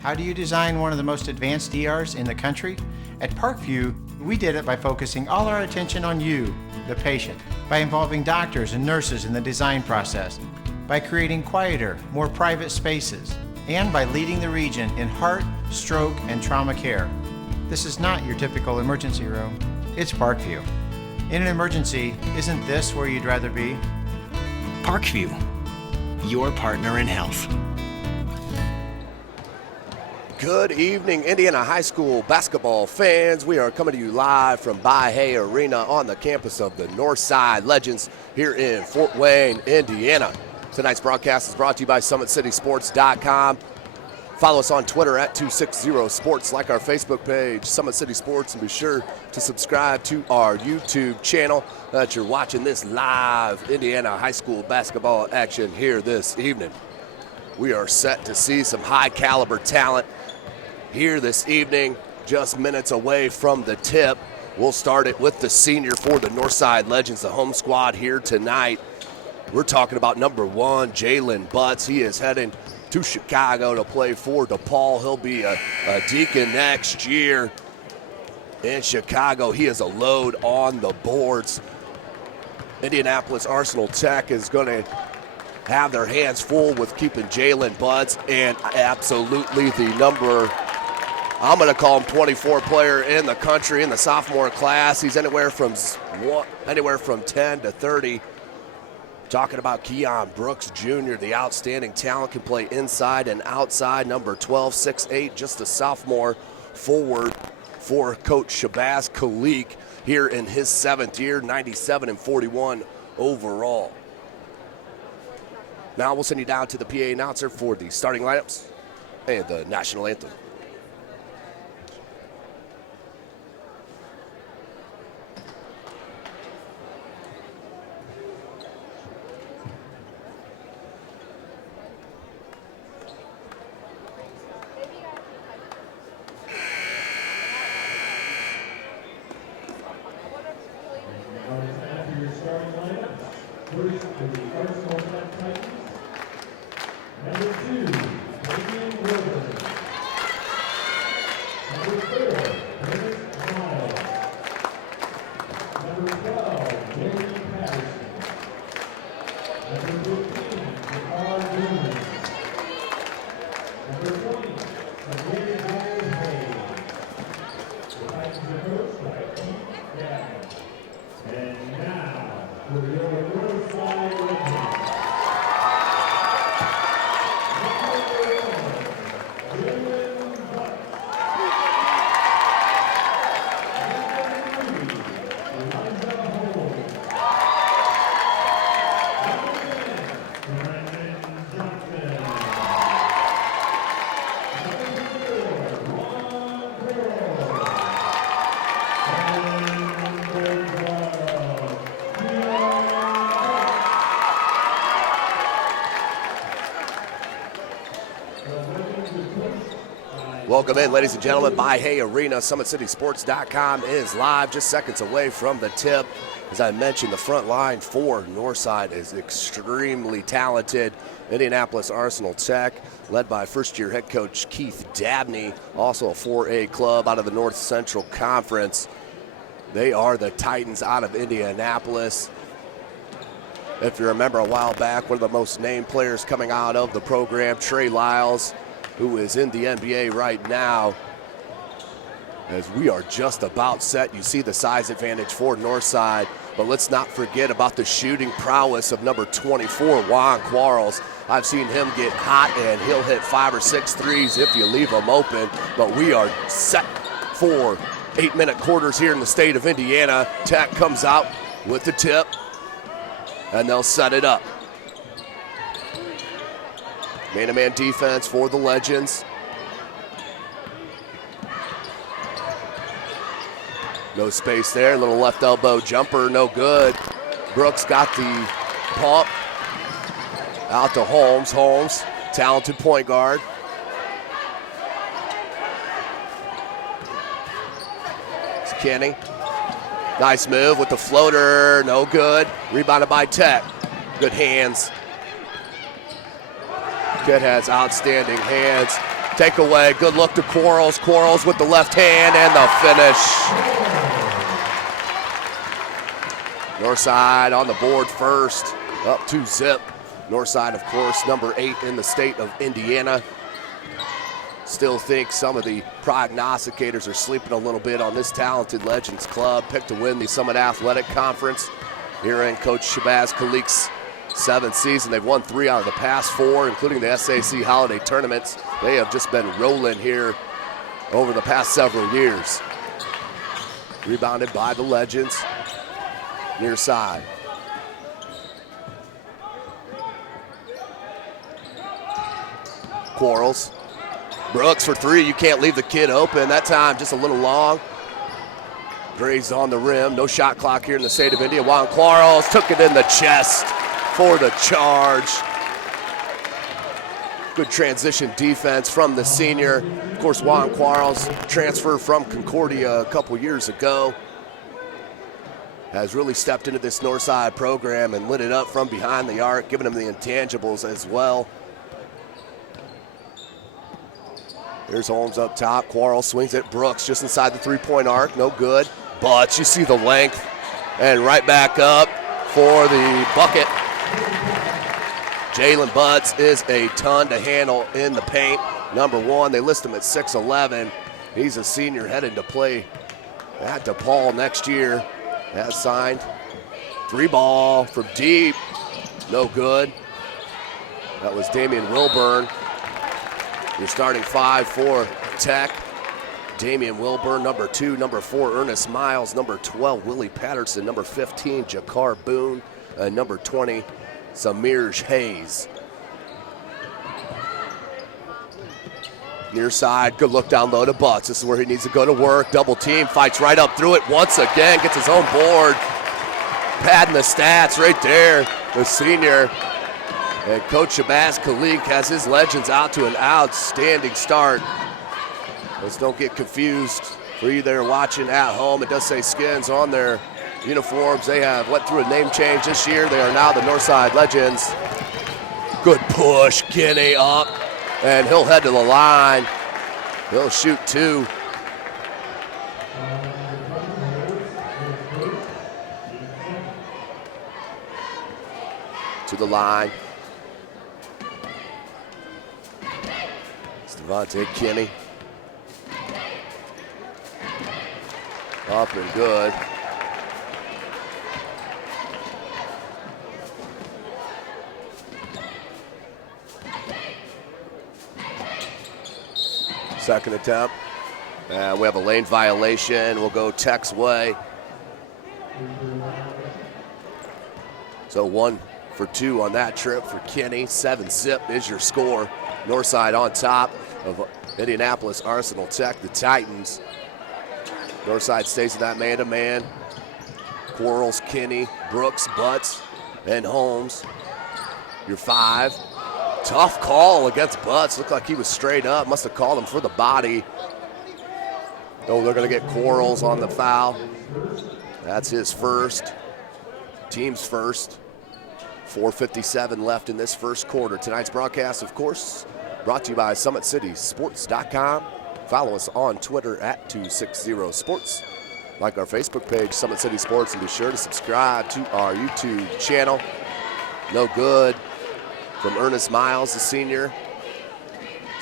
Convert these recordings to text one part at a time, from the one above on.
How do you design one of the most advanced ERs in the country? At Parkview, we did it by focusing all our attention on you, the patient, by involving doctors and nurses in the design process, by creating quieter, more private spaces, and by leading the region in heart, stroke, and trauma care. This is not your typical emergency room. It's Parkview. In an emergency, isn't this where you'd rather be? Parkview, your partner in health. Good evening, Indiana High School basketball fans. We are coming to you live from Mahoney Arena on the campus of the Northside Legends here in Fort Wayne, Indiana. Tonight's broadcast is brought to you by SummitCitySports.com. Follow us on Twitter at 260sports, like our Facebook page, Summit City Sports, and be sure to subscribe to our YouTube channel that you're watching this live Indiana high school basketball action here this evening. We are set to see some high caliber talent here this evening, just minutes away from the tip. We'll start it with the senior for the Northside Legends, the home squad here tonight. We're talking about number 1, Jalen Butts. He is heading to Chicago to play for DePaul. He'll be a Deacon next year in Chicago. He is a load on the boards. Indianapolis Arsenal Tech is going to have their hands full with keeping Jalen Butts, and absolutely the number, I'm going to call him 24 player in the country in the sophomore class. He's anywhere from 10 to 30. Talking about Keon Brooks Jr., the outstanding talent, can play inside and outside. Number 12, 6'8", just a sophomore forward for Coach Shabazz Khalik here in his 7th year, 97 and 41 overall. Now we'll send you down to the PA announcer for the starting lineups and the national anthem. Welcome in, ladies and gentlemen. Mahoney Arena, SummitCitySports.com is live, just seconds away from the tip. As I mentioned, the front line for Northside is extremely talented. Indianapolis Arsenal Tech, led by first-year head coach Keith Dabney, also a 4A club out of the North Central Conference. They are the Titans out of Indianapolis. If you remember a while back, one of the most named players coming out of the program, Trey Lyles, who is in the NBA right now. As we are just about set, you see the size advantage for Northside, but let's not forget about the shooting prowess of number 24, Juan Quarles. I've seen him get hot, and he'll hit 5 or 6 threes if you leave him open, but we are set for 8-minute quarters here in the state of Indiana. Tech comes out with the tip, and they'll set it up. Man-to-man defense for the Legends. No space there, little left elbow jumper, no good. Brooks got the pump out to Holmes. Holmes, talented point guard. It's Kenny. Nice move with the floater, no good. Rebounded by Tech. Good hands. Kid has outstanding hands. Takeaway, good look to Quarles. Quarles with the left hand and the finish. Northside on the board first, up 2-zip. Northside, of course, number 8 in the state of Indiana. Still think some of the prognosticators are sleeping a little bit on this talented Legends club. Picked to win the Summit Athletic Conference here in Coach Shabazz Kalik's 7th season. They've won 3 out of the past 4, including the SAC holiday tournaments. They have just been rolling here over the past several years. Rebounded by the Legends. Near side. Quarles. Brooks for 3. You can't leave the kid open. That time just a little long. Grazed on the rim. No shot clock here in the state of India. Juan Quarles took it in the chest for the charge. Good transition defense from the senior. Of course, Juan Quarles transferred from Concordia a couple years ago. Has really stepped into this Northside program and lit it up from behind the arc, giving him the intangibles as well. Here's Holmes up top. Quarles swings at Brooks just inside the three-point arc. No good. But you see the length. And right back up for the bucket. Jalen Butts is a ton to handle in the paint. Number 1, they list him at 6'11". He's a senior headed to play at DePaul next year. Has signed. 3-ball from deep. No good. That was Damian Wilburn. Your starting 5 for Tech. Damian Wilburn, number 2. Number 4, Ernest Miles. Number 12, Willie Patterson. Number 15, Jakar Boone. And number 20, Samir Hayes. Near side, good look down low to Butts. This is where he needs to go to work. Double team, fights right up through it once again, gets his own board. Padding the stats right there, the senior. And Coach Shabazz Kalik has his Legends out to an outstanding start. Let's don't get confused. For you there watching at home, it does say Skins on their uniforms. They have went through a name change this year. They are now the Northside Legends. Good push, Kinney up. And he'll head to the line. He'll shoot 2. To the line. It's Devontae Kinney. Up and good. Second attempt. And we have a lane violation. We'll go Tech's way. So 1 for 2 on that trip for Kinney. 7-zip is your score. Northside on top of Indianapolis Arsenal Tech, the Titans. Northside stays in that man-to-man. Quarles, Kinney, Brooks, Butts, and Holmes. Your 5. Tough call against Butts. Looked like he was straight up. Must have called him for the body. Oh, they're going to get Quarles on the foul. That's his first. Team's first. 4:57 left in this first quarter. Tonight's broadcast, of course, brought to you by SummitCitySports.com. Follow us on Twitter at 260sports. Like our Facebook page, Summit City Sports, and be sure to subscribe to our YouTube channel. No good from Ernest Miles, the senior.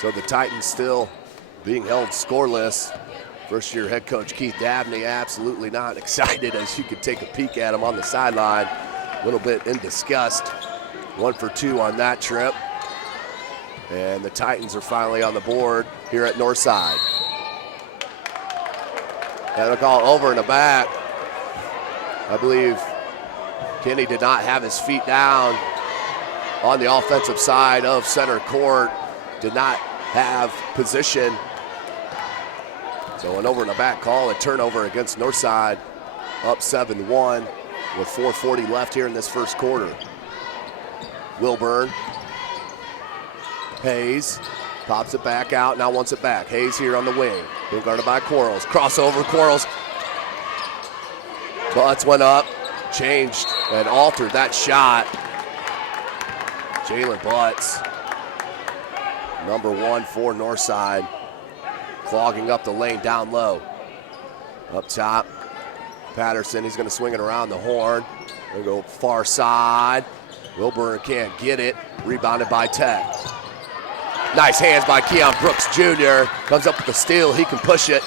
So the Titans still being held scoreless. First-year head coach Keith Dabney absolutely not excited, as you could take a peek at him on the sideline. A little bit in disgust. 1 for 2 on that trip. And the Titans are finally on the board here at Northside. And a call over in the back. I believe Kinney did not have his feet down on the offensive side of center court. Did not have position. So an over in the back call, a turnover against Northside. Up 7-1 with 4:40 left here in this first quarter. Wilburn. Hayes pops it back out, now wants it back. Hayes here on the wing. Being guarded by Quarles. Crossover, Quarles. Butts went up, changed, and altered that shot. Jalen Butts. Number 1 for Northside. Clogging up the lane down low. Up top, Patterson, he's going to swing it around the horn. Going to go far side. Wilburn can't get it. Rebounded by Tech. Nice hands by Keon Brooks Jr. Comes up with the steal. He can push it.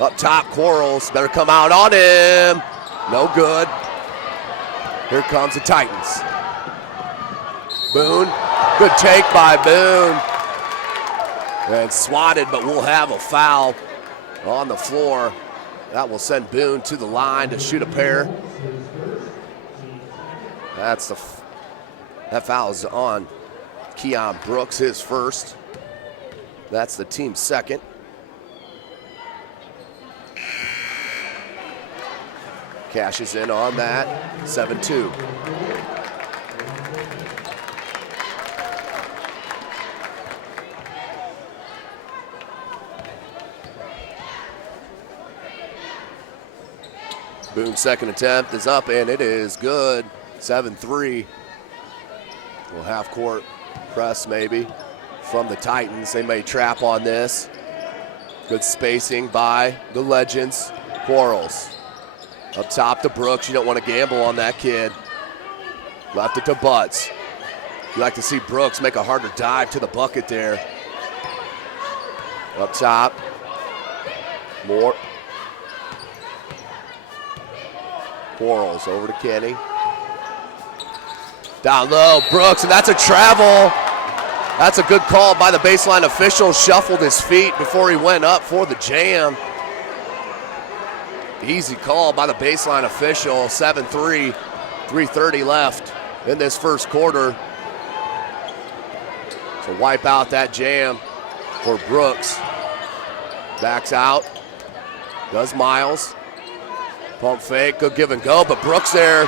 Up top, Quarles. Better come out on him. No good. Here comes the Titans. Boone. Good take by Boone. And swatted, but we'll have a foul on the floor. That will send Boone to the line to shoot a pair. That foul is on Keon Brooks, his first. That's the team's second. Cashes in on that, 7-2. Boone's second attempt is up, and it is good. 7-3. Well, half-court press maybe from the Titans. They may trap on this. Good spacing by the Legends. Quarles. Up top to Brooks. You don't want to gamble on that kid. Left it to Butts. You like to see Brooks make a harder dive to the bucket there. Up top. More. Quarles over to Kenny. Down low, Brooks, and that's a travel. That's a good call by the baseline official. Shuffled his feet before he went up for the jam. Easy call by the baseline official. 7-3, 3:30 left in this first quarter. To wipe out that jam for Brooks. Backs out, does Miles. Pump fake, good give and go, but Brooks there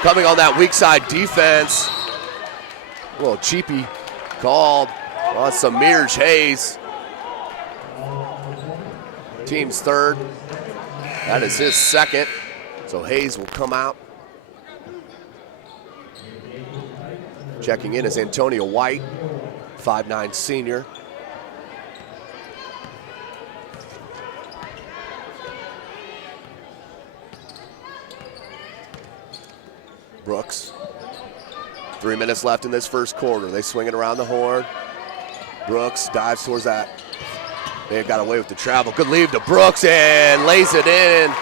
coming on that weak side defense. A little cheapy called on Samir Hayes. Team's third. That is his second. So Hayes will come out. Checking in is Antonio White, 5'9" senior. Brooks. 3 minutes left in this first quarter. They swing it around the horn. Brooks dives towards that. They got away with the travel. Good lead to Brooks and lays it in.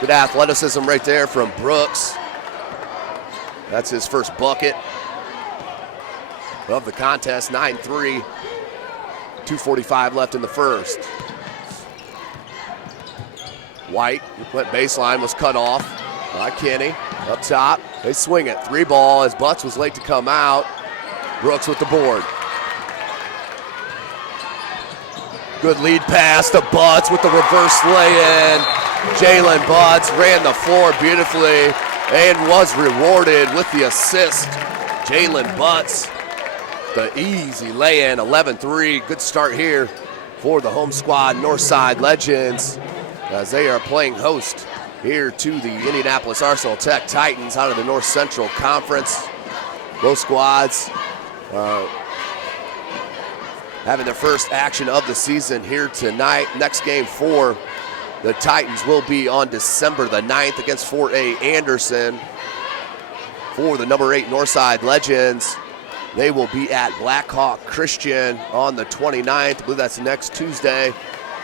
Good athleticism right there from Brooks. That's his first bucket of the contest. 9-3. 2:45 left in the first. White went baseline, was cut off by Kenny. Up top, they swing it. 3-ball as Butts was late to come out. Brooks with the board. Good lead pass to Butts with the reverse lay-in. Jalen Butts ran the floor beautifully and was rewarded with the assist. Jalen Butts, the easy lay-in, 11-3. Good start here for the home squad, Northside Legends, as they are playing host here to the Indianapolis Arsenal Tech Titans out of the North Central Conference. Both squads having their first action of the season here tonight. Next game for the Titans will be on December the 9th against Fort A. Anderson. For the number 8 Northside Legends, they will be at Blackhawk Christian on the 29th. I believe that's next Tuesday.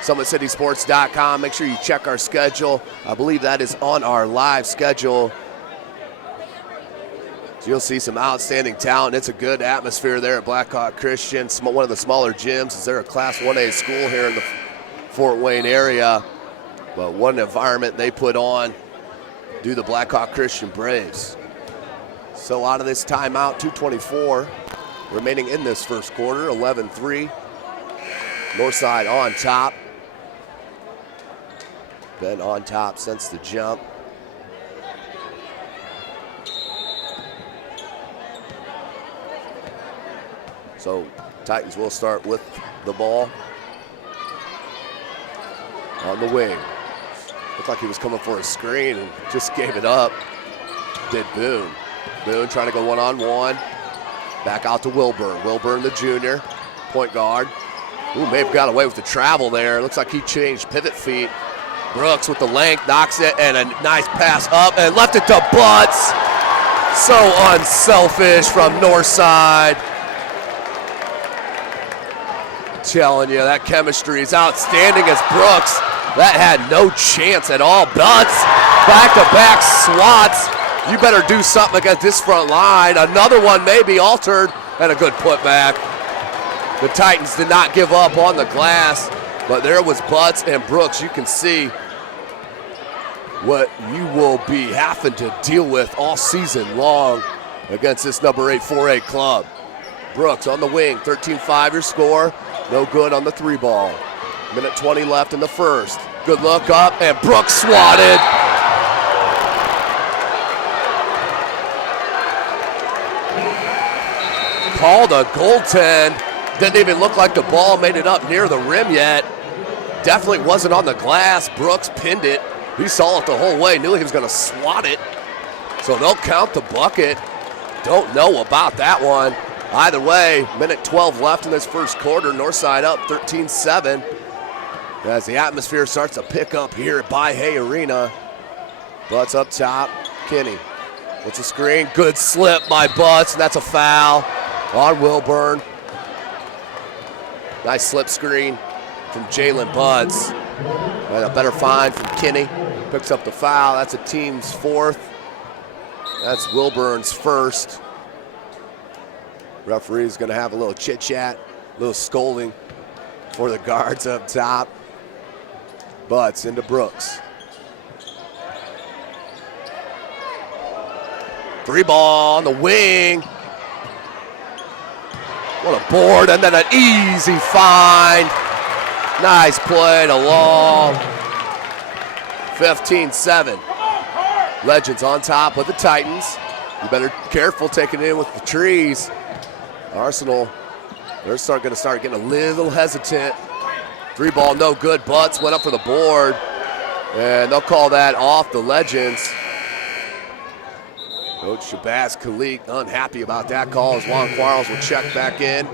SummitCitySports.com. Make sure you check our schedule. I believe that is on our live schedule. So you'll see some outstanding talent. It's a good atmosphere there at Blackhawk Christian. One of the smaller gyms, as they're a Class 1A school here in the Fort Wayne area. But what an environment they put on, do the Blackhawk Christian Braves. So out of this timeout, 2:24 remaining in this first quarter, 11-3. Northside on top. Been on top since the jump. So Titans will start with the ball on the wing. Looked like he was coming for a screen and just gave it up. Did Boone. Boone trying to go one-on-one. Back out to Wilburn. Wilburn, the junior, point guard. Ooh, may have got away with the travel there. Looks like he changed pivot feet. Brooks with the length, knocks it, and a nice pass up and left it to Butts. So unselfish from Northside. Telling you, that chemistry is outstanding as Brooks. That had no chance at all. Butts, back-to-back swats. You better do something against this front line. Another one may be altered, and a good putback. The Titans did not give up on the glass, but there was Butts and Brooks. You can see what you will be having to deal with all season long against this number 8 4A club. Brooks on the wing, 13-5 your score. No good on the 3-ball. Minute 20 left in the first. Good look up, and Brooks swatted. Called a goaltend. Didn't even look like the ball made it up near the rim yet. Definitely wasn't on the glass. Brooks pinned it. He saw it the whole way, knew he was going to swat it. So they'll count the bucket. Don't know about that one. Either way, minute 12 left in this first quarter. Northside up 13-7 as the atmosphere starts to pick up here at By-Hay Arena. Butts up top. Kinney with a screen. Good slip by Butts, and that's a foul on Wilburn. Nice slip screen from Jalen Butts. And a better find from Kinney. Picks up the foul. That's a team's fourth. That's Wilburn's first. Referee's going to have a little chit-chat, a little scolding for the guards up top. Butts into Brooks. 3-ball on the wing. What a board, and then an easy find. Nice play to Long. 15-7. Legends on top with the Titans. You better be careful taking it in with the trees. Arsenal, they're going to start getting a little hesitant. 3-ball, no good. Butts went up for the board, and they'll call that off the Legends. Coach Shabazz Khalik unhappy about that call as Juan Quarles will check back in.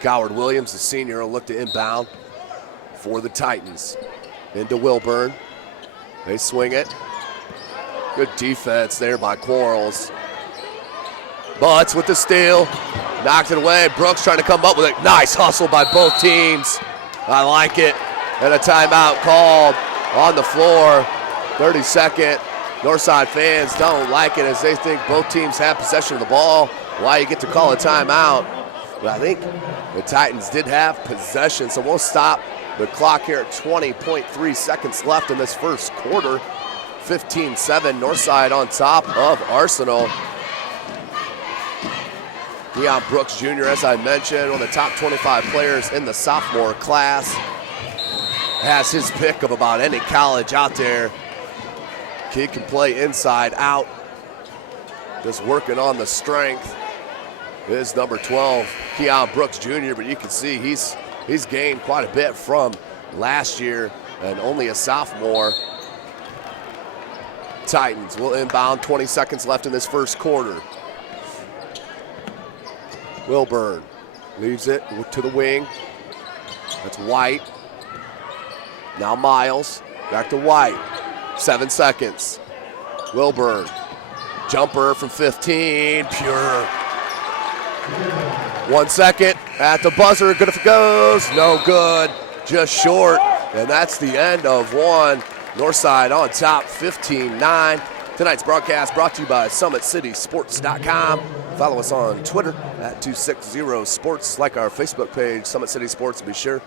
Coward Williams, the senior, will look to inbound for the Titans. Into Wilburn. They swing it. Good defense there by Quarles. Butts with the steal. Knocked it away. Brooks trying to come up with a nice hustle by both teams. I like it. And a timeout called on the floor. 30-second. Northside fans don't like it as they think both teams have possession of the ball. Why you get to call a timeout? But I think the Titans did have possession, so we'll stop the clock here at 20.3 seconds left in this first quarter. 15-7, Northside on top of Arsenal. Deion Brooks Jr., as I mentioned, one of the top 25 players in the sophomore class. Has his pick of about any college out there. Kid can play inside out. Just working on the strength is number 12, Deion Brooks Jr., but you can see he's gained quite a bit from last year and only a sophomore. Titans will inbound, 20 seconds left in this first quarter. Wilburn leaves it to the wing. That's White. Now Miles, back to White. 7 seconds. Wilburn, jumper from 15, pure. 1 second at the buzzer, good if it goes, no good, just short. And that's the end of one. Northside on top, 15-9. Tonight's broadcast brought to you by SummitCitySports.com. Follow us on Twitter at 260sports. Like our Facebook page, Summit City Sports, and be sure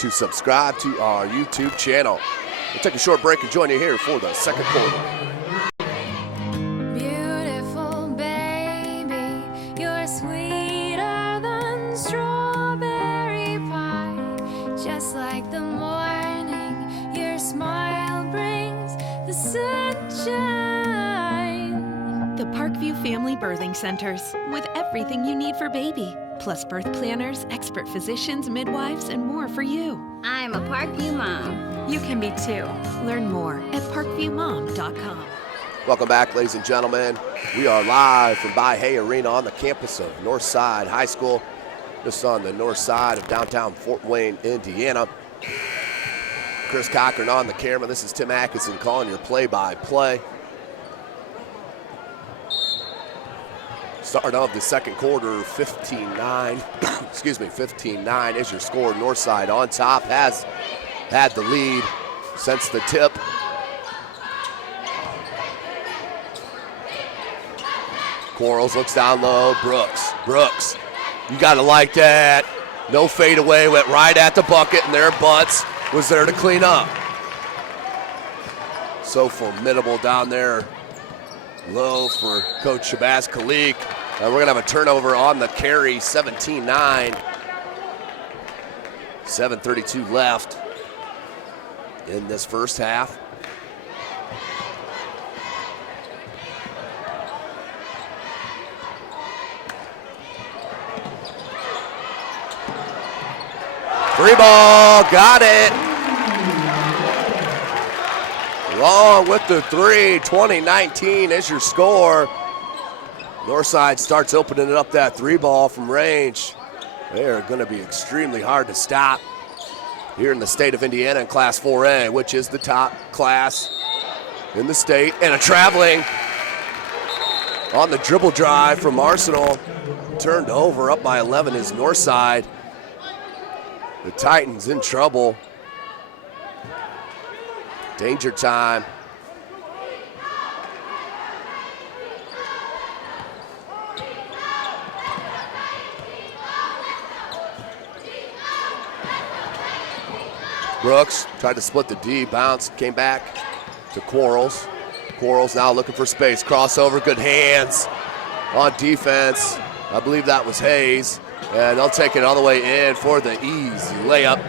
to subscribe to our YouTube channel. We'll take a short break and join you here for the second quarter. Beautiful baby, you're sweeter than strawberry pie. Just like the morning, your smile brings the sunshine. The Parkview Family Birthing Centers, with everything you need for baby, plus birth planners, expert physicians, midwives, and more for you. I'm a Parkview mom. You can be too. Learn more at parkviewmom.com. Welcome back, ladies and gentlemen. We are live from By-Hay Arena on the campus of Northside High School, just on the north side of downtown Fort Wayne, Indiana. Chris Cochran on the camera. This is Tim Atkinson calling your play-by-play. Start of the second quarter, 15-9. Excuse me, 15-9 is your score. Northside on top, has had the lead since the tip. Quarles looks down low. Brooks, you gotta like that. No fadeaway, went right at the bucket, and there Butts was there to clean up. So formidable down there low for Coach Shabazz Khalik. We're going to have a turnover on the carry, 17-9. 7:32 left in this first half. Free ball, got it. Long with the three, 20-19 is your score. Northside starts opening it up that three ball from range. They are going to be extremely hard to stop here in the state of Indiana in Class 4A, which is the top class in the state. And a traveling on the dribble drive from Arsenal. Turned over, up by 11 is Northside. The Titans in trouble. Danger time. Brooks tried to split the D, bounced, came back to Quarles. Quarles now looking for space. Crossover, good hands on defense. I believe that was Hayes. And they'll take it all the way in for the easy layup.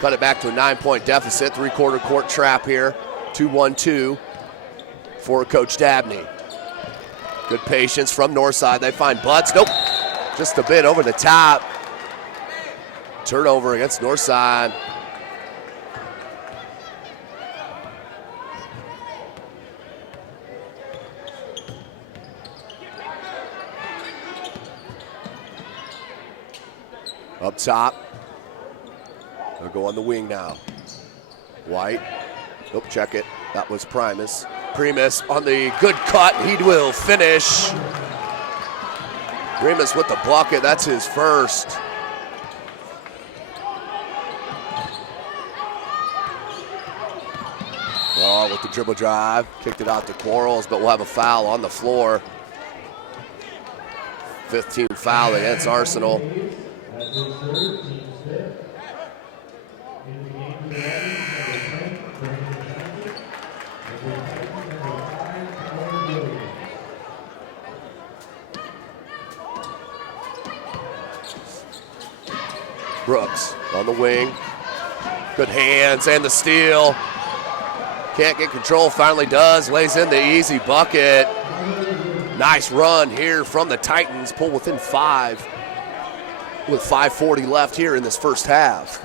Cut it back to a 9-point deficit. Three-quarter court trap here. 2-1-2 for Coach Dabney. Good patience from Northside. They find Butts. Nope. Just a bit over the top. Turnover against Northside. Up top. They'll go on the wing now. White. Nope, check it. That was Primus. Primus on the good cut. He will finish. Primus with the bucket. That's his first. Ball with the dribble drive. Kicked it out to Quarles, but we'll have a foul on the floor. 15th foul against Arsenal. Brooks on the wing. Good hands and the steal. Can't get control, finally does. Lays in the easy bucket. Nice run here from the Titans. Pull within 5 with 5:40 left here in this first half.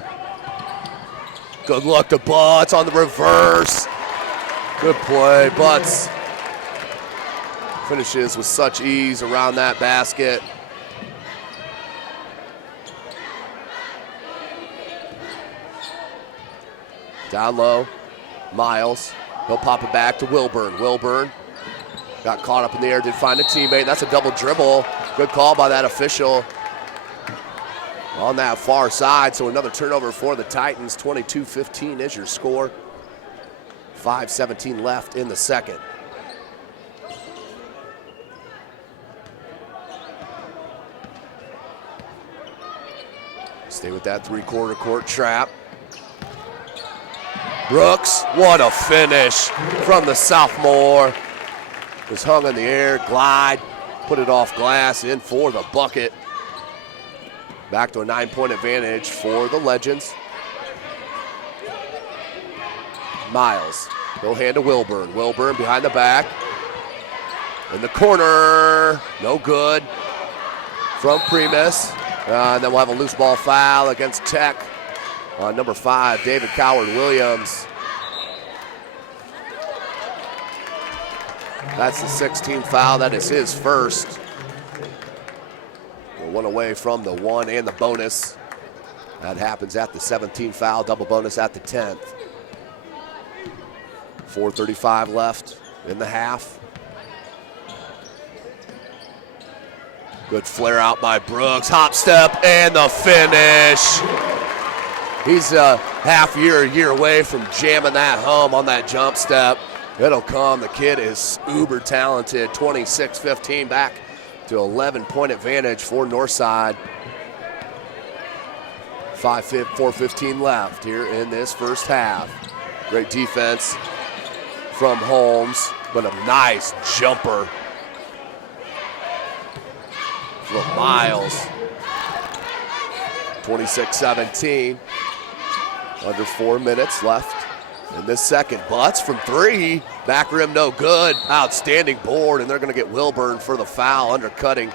Good look to Butts on the reverse. Good play. Butts finishes with such ease around that basket. Down low, Miles. He'll pop it back to Wilburn. Wilburn got caught up in the air, did find a teammate. That's a double dribble. Good call by that official on that far side. So another turnover for the Titans. 22-15 is your score. 5:17 left in the second. Stay with that three-quarter court trap. Brooks, what a finish from the sophomore. Was hung in the air, glide, put it off glass, in for the bucket. Back to a 9-point advantage for the Legends. Miles, no hand to Wilburn. Wilburn behind the back. In the corner, no good from Primus. And then we'll have a loose ball foul against Tech. on number 5, David Coward-Williams. That's the 16th foul. That is his first. We're 1 away from the 1 and the bonus. That happens at the 17th foul, double bonus at the 10th. 4:35 left in the half. Good flare out by Brooks. Hop step and the finish. He's a a year away from jamming that home on that jump step. It'll come. The kid is uber talented. 26-15 back to 11-point advantage for Northside. 4:15 left here in this first half. Great defense from Holmes, but a nice jumper from Miles. 26-17. Under 4 minutes left in this second. Butts from 3. Back rim no good. Outstanding board, and they're going to get Wilburn for the foul, undercutting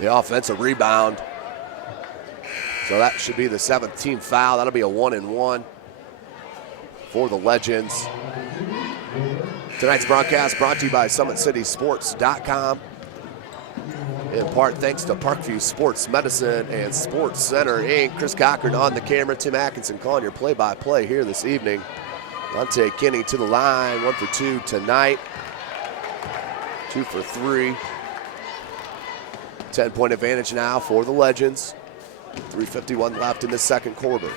the offensive rebound. So that should be the 17th foul. That'll be a 1-and-1 for the Legends. Tonight's broadcast brought to you by SummitCitySports.com. In part thanks to Parkview Sports Medicine and Sports Center Inc. Chris Cochran on the camera. Tim Atkinson calling your play-by-play here this evening. Dante Kinney to the line. 1 for 2 tonight. 2 for 3. 10-point advantage now for the Legends. 3:51 left in the second quarter.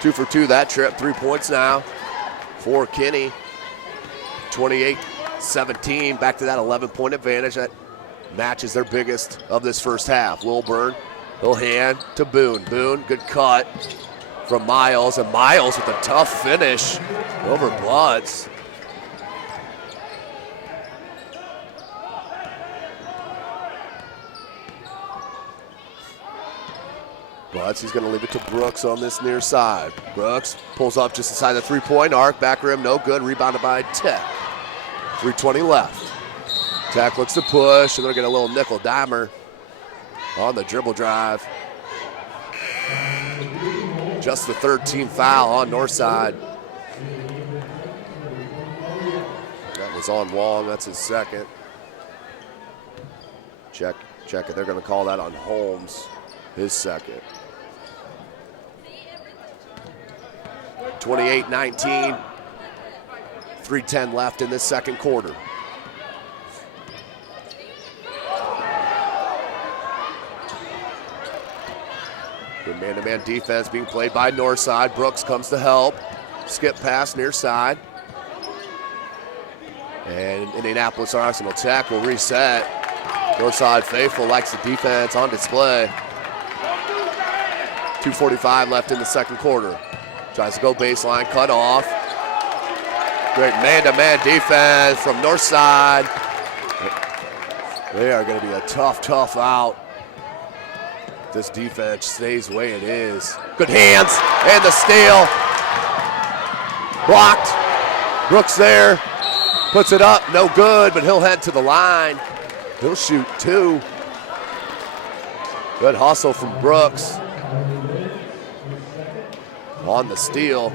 Two for 2 that trip. 3 points now for Kinney. 28-17. Back to that 11-point advantage. That matches their biggest of this first half. Wilburn, he'll hand to Boone. Boone, good cut from Miles. And Miles with a tough finish over Bloods. Bloods, he's going to leave it to Brooks on this near side. Brooks pulls up just inside the three-point arc. Back rim, no good. Rebounded by Tech. 3:20 left. Tech looks to push, and they're going to get a little nickel dimer on the dribble drive. Just the 13th foul on Northside. That was on Wong. That's his second. Check it. They're going to call that on Holmes, his second. 28-19. 3:10 left in this second quarter. Good man-to-man defense being played by Northside. Brooks comes to help. Skip pass near side. And Indianapolis Arsenal Tech will reset. Northside faithful likes the defense on display. 2:45 left in the second quarter. Tries to go baseline, cut off. Great man-to-man defense from Northside. They are going to be a tough out. This defense stays the way it is. Good hands, and the steal. Blocked. Brooks there. Puts it up, no good, but he'll head to the line. He'll shoot 2. Good hustle from Brooks on the steal.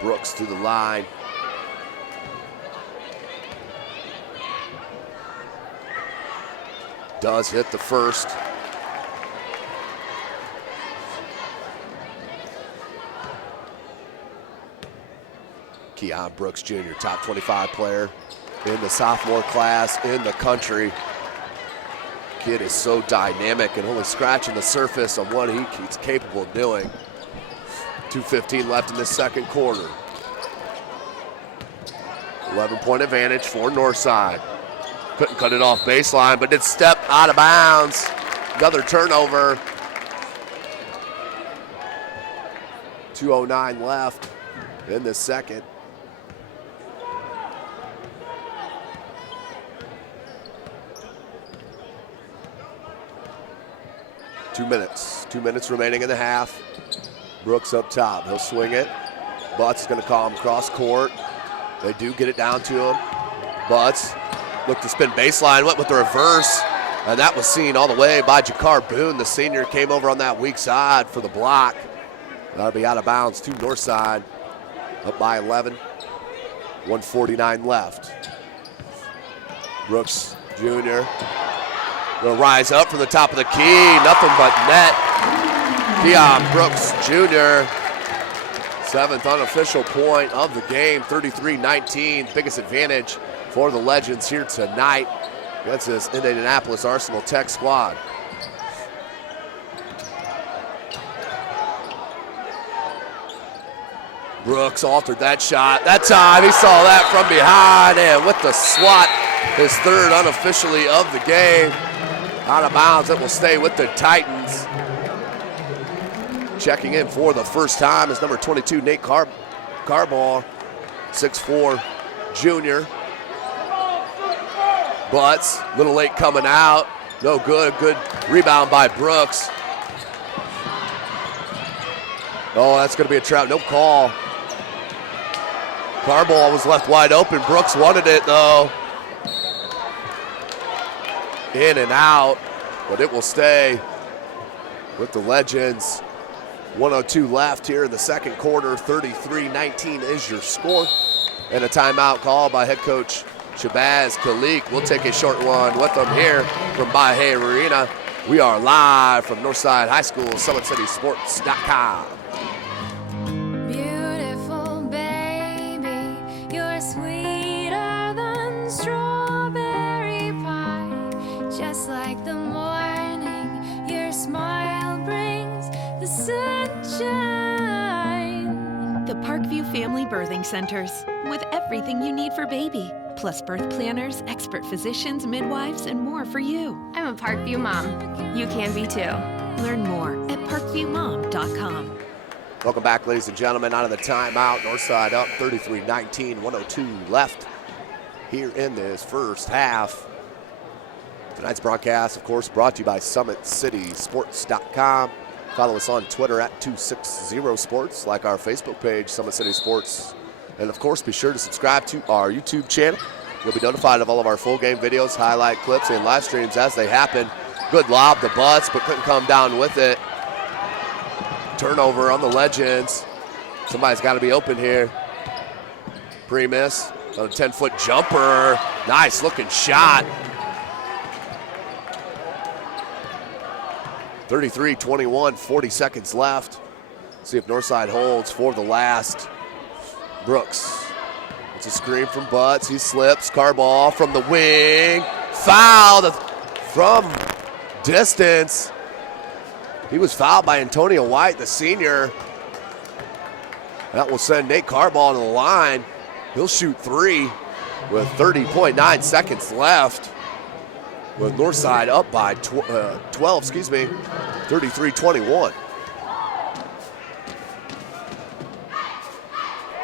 Brooks to the line. Does hit the first. Keon Brooks Jr., top 25 player in the sophomore class in the country. Kid is so dynamic and only scratching the surface on what he's capable of doing. 2:15 left in this second quarter. 11-point advantage for Northside. Couldn't cut it off baseline, but did step out of bounds. Another turnover. 2:09 left in the second. Two minutes remaining in the half. Brooks up top. He'll swing it. Butts is going to call him cross court. They do get it down to him. Butts looked to spin baseline, went with the reverse, and that was seen all the way by Jakar Boone. The senior came over on that weak side for the block. That'll be out of bounds to Northside. Up by 11. 1:49 left. Brooks Jr. will rise up from the top of the key. Nothing but net. Keon Brooks Jr. 7th unofficial point of the game. 33-19. Biggest advantage for the Legends here tonight against this Indianapolis Arsenal Tech squad. Brooks altered that shot. That time he saw that from behind, and with the swat, his 3rd unofficially of the game. Out of bounds, it will stay with the Titans. Checking in for the first time is number 22, Nate Carball, 6'4", junior. Butts, a little late coming out. No good. Good rebound by Brooks. Oh, that's going to be a trap. No call. Carball was left wide open. Brooks wanted it, though. In and out, but it will stay with the Legends. 1:02 left here in the second quarter. 33-19 is your score. And a timeout call by head coach Shabazz Khalik. We'll take a short one with them here from Bahia Arena. We are live from Northside High School, SummitCitySports.com. Beautiful baby, you're sweeter than strawberry pie. Just like the morning, your smile brings the sunshine. The Parkview Family Birthing Centers, with everything you need for baby, plus birth planners, expert physicians, midwives, and more for you. I'm a Parkview mom. You can be too. Learn more at parkviewmom.com. Welcome back, ladies and gentlemen, out of the timeout. Northside up 33-19, 1:02 left here in this first half. Tonight's broadcast, of course, brought to you by SummitCitySports.com. Follow us on Twitter at 260sports, like our Facebook page, Summit City Sports. And of course, be sure to subscribe to our YouTube channel. You'll be notified of all of our full game videos, highlight clips, and live streams as they happen. Good lob to Butts, but couldn't come down with it. Turnover on the Legends. Somebody's got to be open here. Primus on a 10-foot jumper. Nice looking shot. 33-21, 40 seconds left. See if Northside holds for the last. Brooks. It's a screen from Butts. He slips. Carball from the wing. Fouled from distance. He was fouled by Antonio White, the senior. That will send Nate Carball to the line. He'll shoot 3 with 30.9 seconds left. With Northside up by 12, 33-21.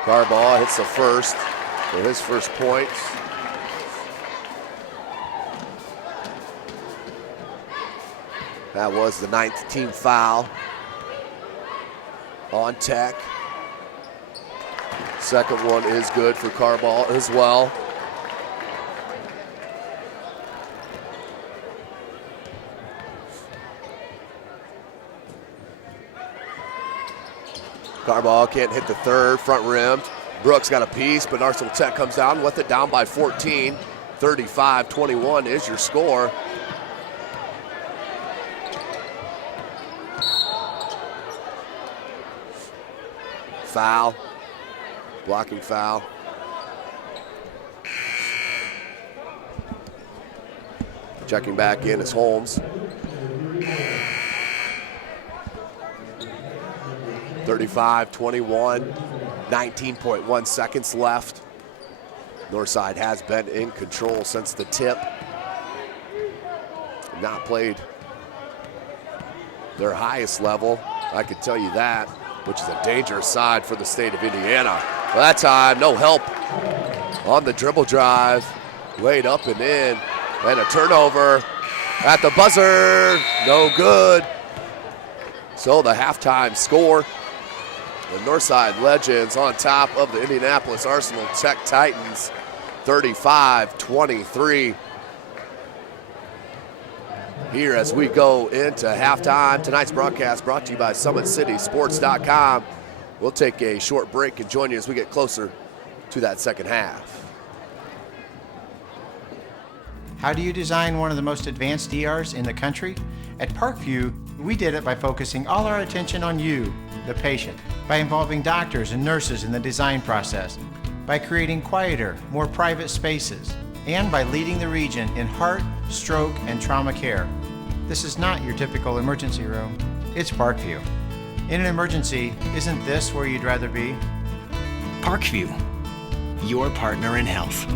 Carball hits the first for his first points. That was the 9th team foul on Tech. Second one is good for Carball as well. Carball can't hit the third, front rim. Brooks got a piece, but Arsenal Tech comes down with it, down by 14. 35-21 is your score. Foul, blocking foul. Checking back in is Holmes. 35-21, 19.1 seconds left. Northside has been in control since the tip. Not played their highest level, I could tell you that, which is a dangerous side for the state of Indiana. But that time, no help on the dribble drive. Laid up and in, and a turnover at the buzzer. No good. So the halftime score, The Northside Legends on top of the Indianapolis Arsenal Tech Titans, 35-23. Here as we go into halftime. Tonight's broadcast brought to you by SummitCitySports.com. We'll take a short break and join you as we get closer to that second half. How do you design one of the most advanced ERs in the country? At Parkview, we did it by focusing all our attention on you, the patient, by involving doctors and nurses in the design process, by creating quieter, more private spaces, and by leading the region in heart, stroke, and trauma care. This is not your typical emergency room. It's Parkview. In an emergency, isn't this where you'd rather be? Parkview, your partner in health.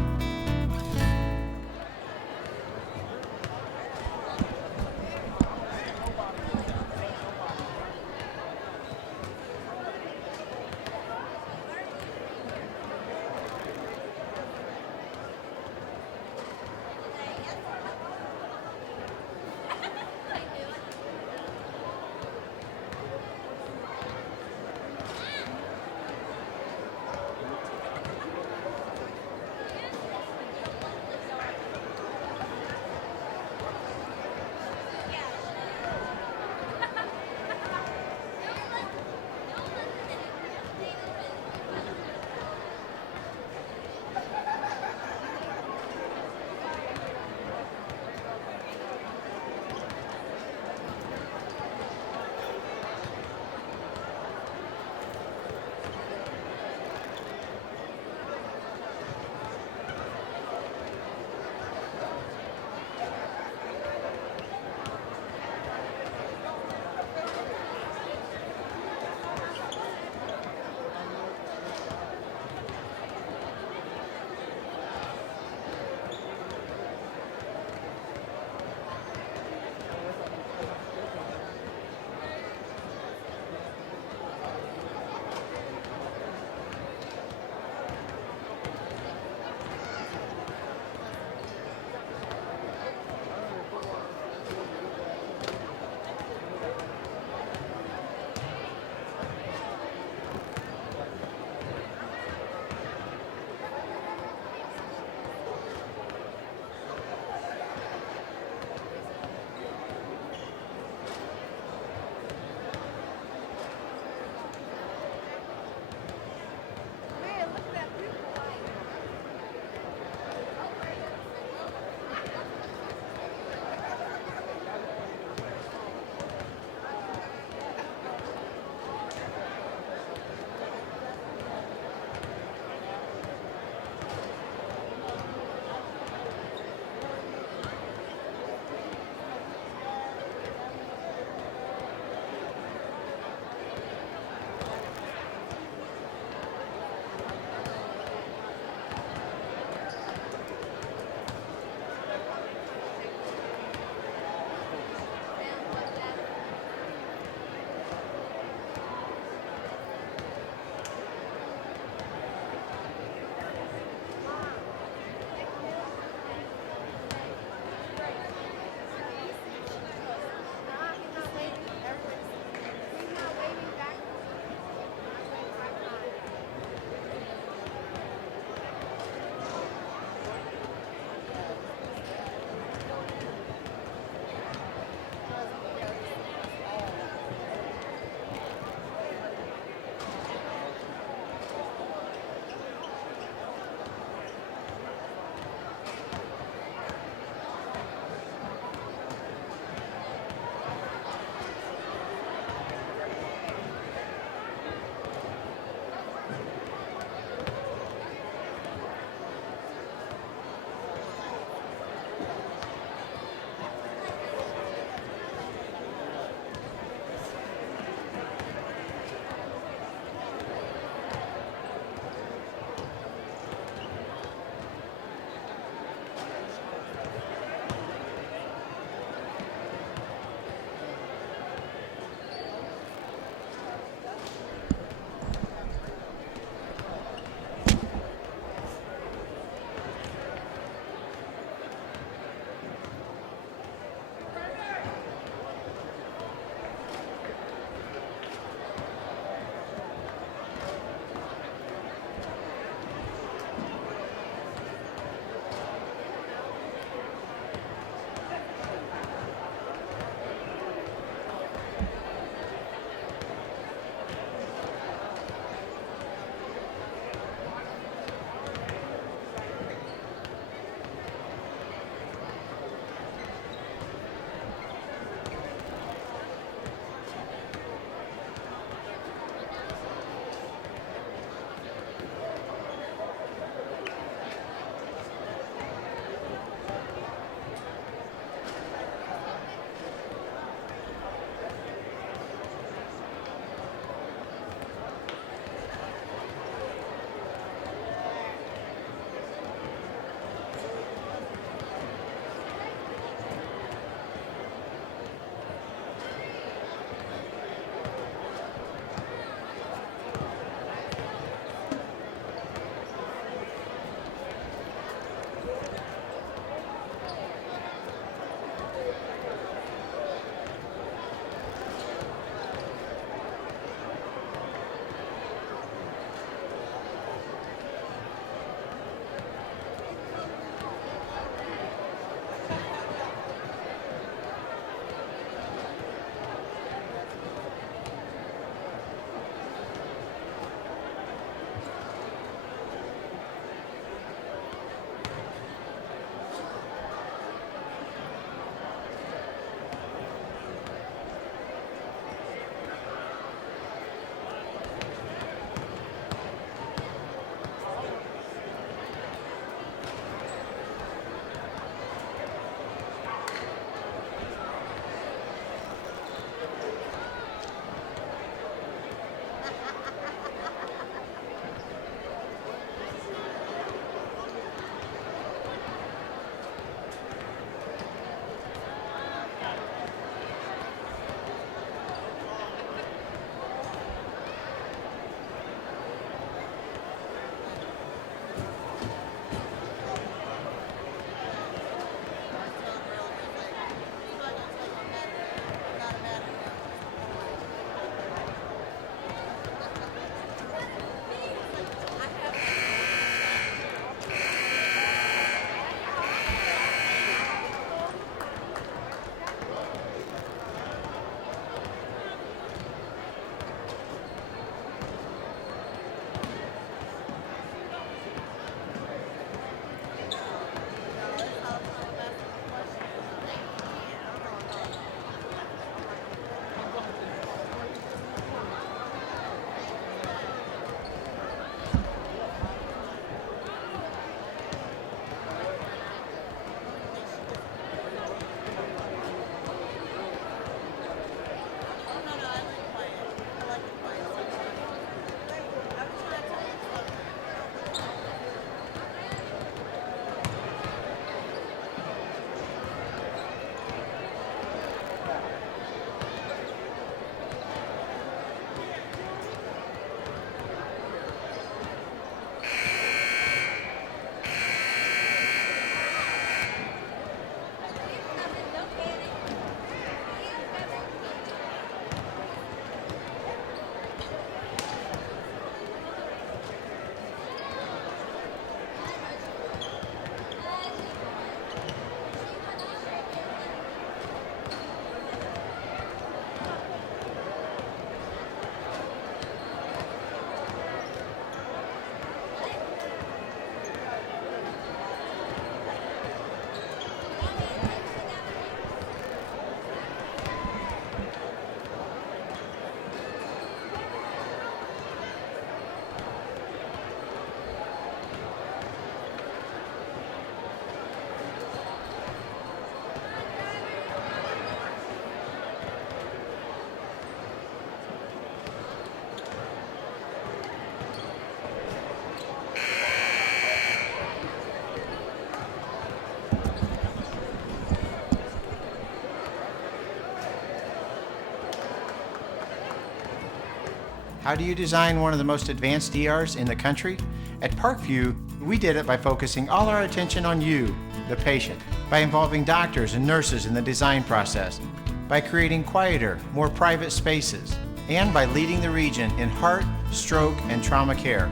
How do you design one of the most advanced ERs in the country? At Parkview, we did it by focusing all our attention on you, the patient, by involving doctors and nurses in the design process, by creating quieter, more private spaces, and by leading the region in heart, stroke, and trauma care.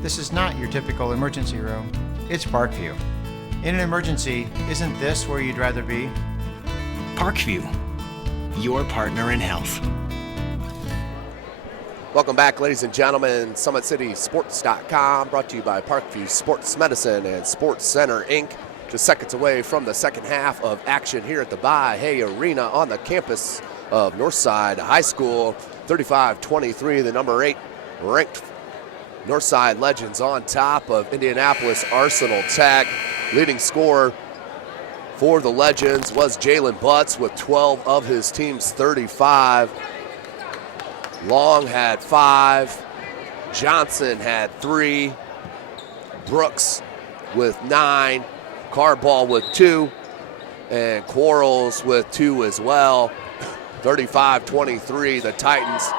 This is not your typical emergency room. It's Parkview. In an emergency, isn't this where you'd rather be? Parkview, your partner in health. Welcome back, ladies and gentlemen. SummitCitySports.com, brought to you by Parkview Sports Medicine and Sports Center, Inc. Just seconds away from the second half of action here at the Mahoney Arena on the campus of Northside High School. 35-23, the number 8 ranked Northside Legends on top of Indianapolis Arsenal Tech. Leading scorer for the Legends was Jalen Butts with 12 of his team's 35. Long had 5, Johnson had 3, Brooks with 9, Carball with 2, and Quarles with 2 as well. 35-23, the Titans,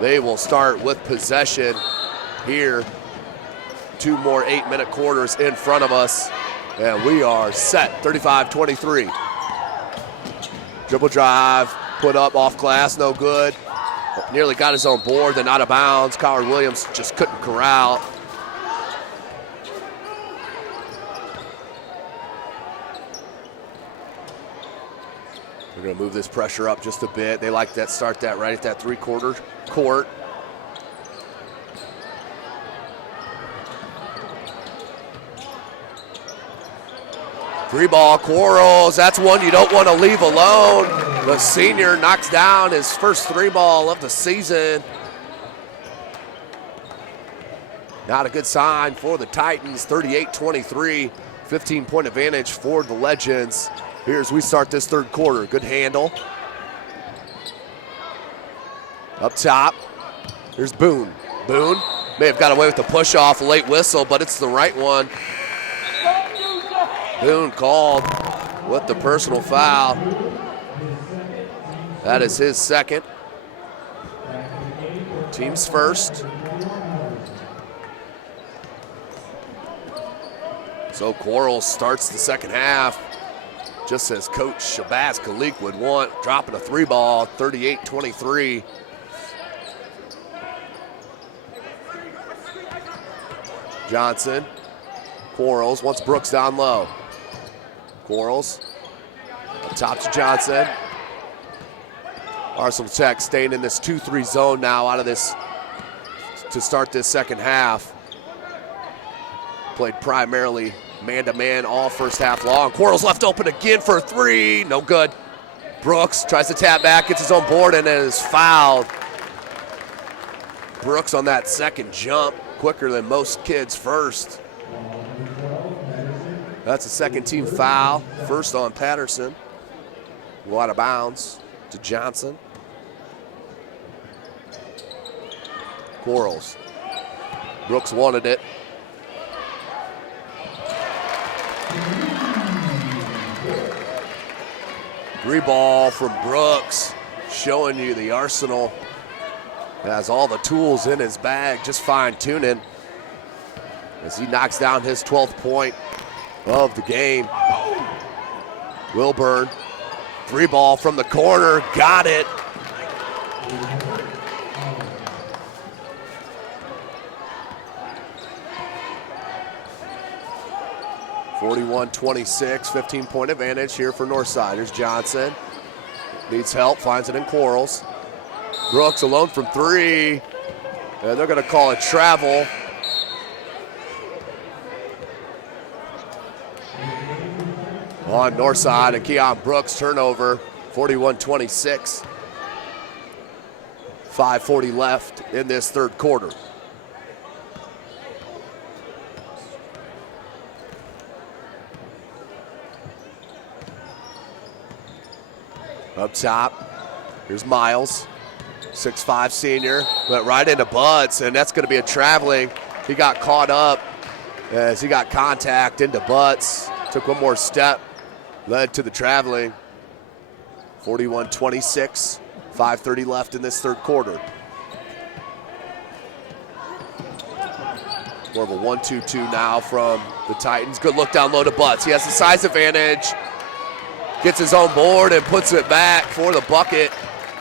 they will start with possession here. 2 more 8-minute quarters in front of us, and we are set. 35-23. Dribble drive, put up off glass, no good. Nearly got his own board, then out of bounds. Coward Williams just couldn't corral. We're going to move this pressure up just a bit. They like that, start that right at that three-quarter court. Three ball, Quarles, that's one you don't want to leave alone. The senior knocks down his first 3 ball of the season. Not a good sign for the Titans. 38-23, 15-point advantage for the Legends. Here's we start this third quarter. Good handle. Up top, here's Boone. Boone may have got away with the push-off, late whistle, but it's the right one. Boone called with the personal foul. That is his second. Team's first. So Quarles starts the second half, just as Coach Shabazz Khalik would want, dropping a 3 ball, 38-23. Johnson, Quarles wants Brooks down low. Quarles up top to Johnson. Arsenal Tech staying in this 2-3 zone now out of this to start this second half. Played primarily man-to-man all first half long. Quarles left open again for a 3, no good. Brooks tries to tap back, gets his own board, and then is fouled. Brooks on that second jump, quicker than most kids first. That's a second team foul. First on Patterson. Go out of bounds to Johnson. Quarles. Brooks wanted it. Three ball from Brooks, showing you the Arsenal has all the tools in his bag, just fine-tuning as he knocks down his 12th point of the game. Wilburn, 3 ball from the corner, got it. (41-26), 15-point advantage here for Northside. Here's Johnson, needs help, finds it in Quarles. Brooks alone from 3, and they're going to call it travel. On Northside, and Keon Brooks turnover, 41-26. 5:40 left in this third quarter. Up top, here's Miles, 6'5" senior, went right into Butts, and that's going to be a traveling. He got caught up as he got contact into Butts, took one more step, led to the traveling. 41-26, 5:30 left in this third quarter. More of a 1-2-2 now from the Titans. Good look down low to Butts. He has the size advantage. Gets his own board and puts it back for the bucket.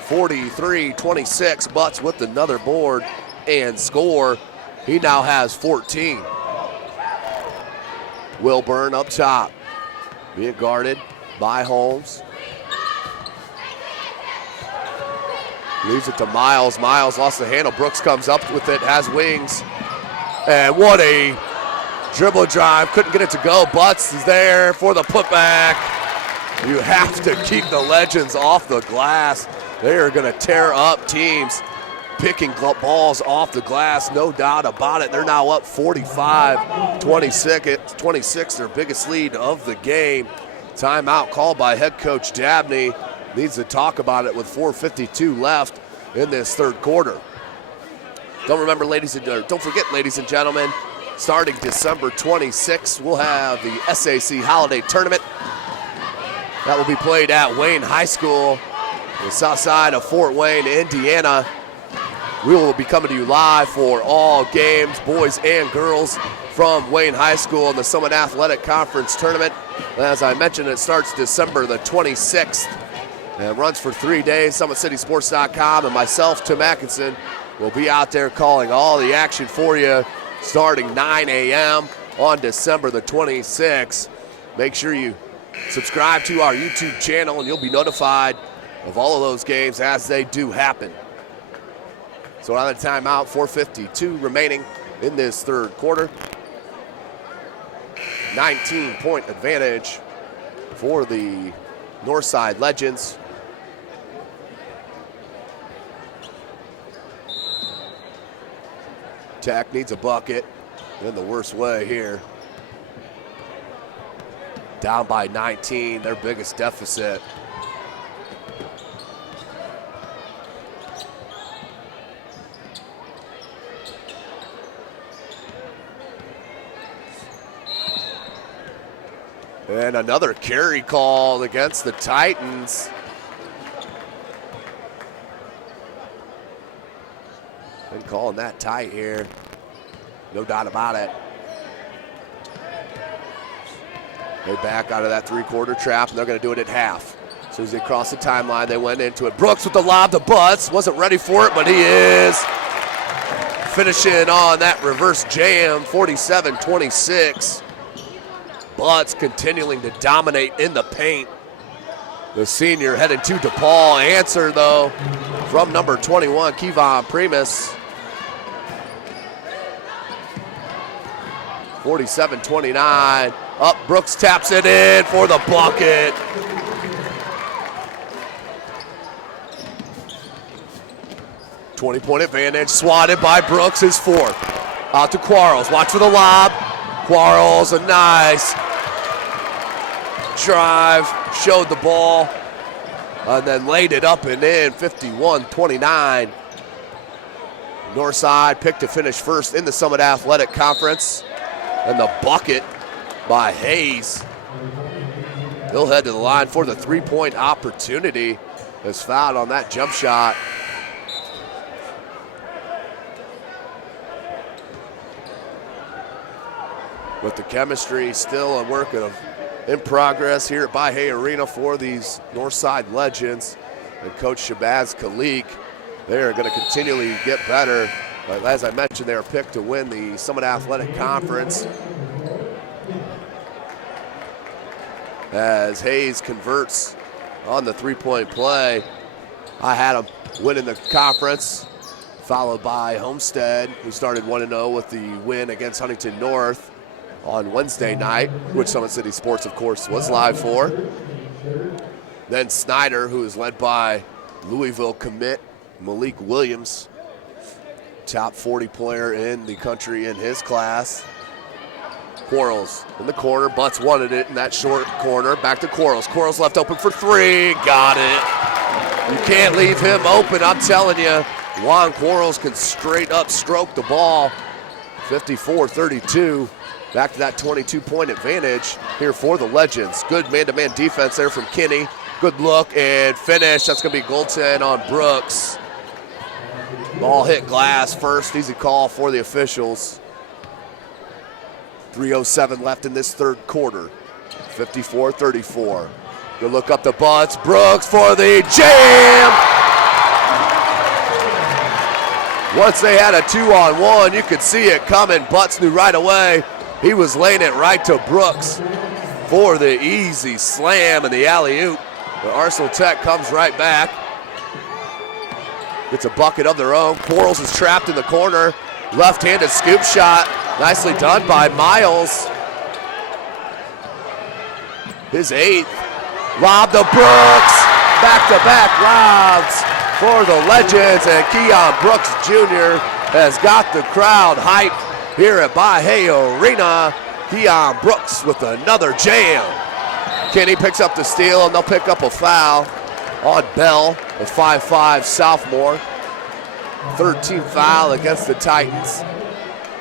43-26. Butts with another board and score. He now has 14. Wilburn up top. Being guarded by Holmes. Leaves it to Miles. Miles lost the handle. Brooks comes up with it, has wings. And what a dribble drive. Couldn't get it to go. Butts is there for the putback. You have to keep the Legends off the glass. They are going to tear up teams picking balls off the glass, no doubt about it. They're now up 45-26, their biggest lead of the game. Timeout called by head coach Dabney. Needs to talk about it with 4:52 left in this third quarter. Don't forget, ladies and gentlemen, starting December 26th, we'll have the SAC Holiday Tournament. That will be played at Wayne High School, the south side of Fort Wayne, Indiana. We will be coming to you live for all games, boys and girls, from Wayne High School in the Summit Athletic Conference Tournament. As I mentioned, it starts December the 26th and runs for 3 days. SummitCitySports.com and myself, Tim Atkinson, will be out there calling all the action for you starting 9 a.m. on December the 26th. Make sure you subscribe to our YouTube channel and you'll be notified of all of those games as they do happen. So on the timeout, 4:52 remaining in this third quarter. 19-point advantage for the Northside Legends. Tech needs a bucket in the worst way here. Down by 19, their biggest deficit. And another carry call against the Titans. Been calling that tight here. No doubt about it. They're back out of that three-quarter trap, and they're going to do it at half. As soon as they cross the timeline, they went into it. Brooks with the lob to Butts. Wasn't ready for it, but he is. Finishing on that reverse jam, 47-26. Butts continuing to dominate in the paint. The senior headed to DePaul. Answer, though, from number 21, Kevon Primus. 47-29. Up, Brooks taps it in for the bucket. .20 advantage, swatted by Brooks, his fourth. Out to Quarles, watch for the lob. Quarles, a nice drive, showed the ball, and then laid it up and in, 51-29. Northside picked to finish first in the Summit Athletic Conference, and the bucket by Hayes. He'll head to the line for the three-point opportunity. Is fouled on that jump shot. With the chemistry still a work in progress here at Bahia Arena for these Northside Legends and Coach Shabazz Khalik. They are going to continually get better. But as I mentioned, they are picked to win the Summit Athletic Conference. As Hayes converts on the three-point play. I had them winning the conference, followed by Homestead, who started 1-0 with the win against Huntington North on Wednesday night, which Summit City Sports, of course, was live for. Then Snyder, who is led by Louisville commit Malik Williams, top 40 player in the country in his class. Quarles in the corner. Butts wanted it in that short corner. Back to Quarles. Quarles left open for three. Got it. You can't leave him open, I'm telling you. Juan Quarles can straight up stroke the ball. 54-32. Back to that 22-point advantage here for the Legends. Good man-to-man defense there from Kinney. Good look and finish. That's going to be goaltend on Brooks. Ball hit glass first. Easy call for the officials. 3:07 left in this third quarter. 54-34. Good look up to Butts. Brooks for the jam. Once they had a 2-on-1, you could see it coming. Butts knew right away. He was laying it right to Brooks for the easy slam and the alley-oop. The Arsenal Tech comes right back. Gets a bucket of their own. Quarles is trapped in the corner. Left-handed scoop shot. Nicely done by Miles. His 8th. Lob to Brooks. Back-to-back lobs for the Legends. And Keon Brooks Jr. has got the crowd hyped here at Bahia Arena. Keon Brooks with another jam. Kenny picks up the steal, and they'll pick up a foul on Bell, the 5'5" sophomore. 13th foul against the Titans.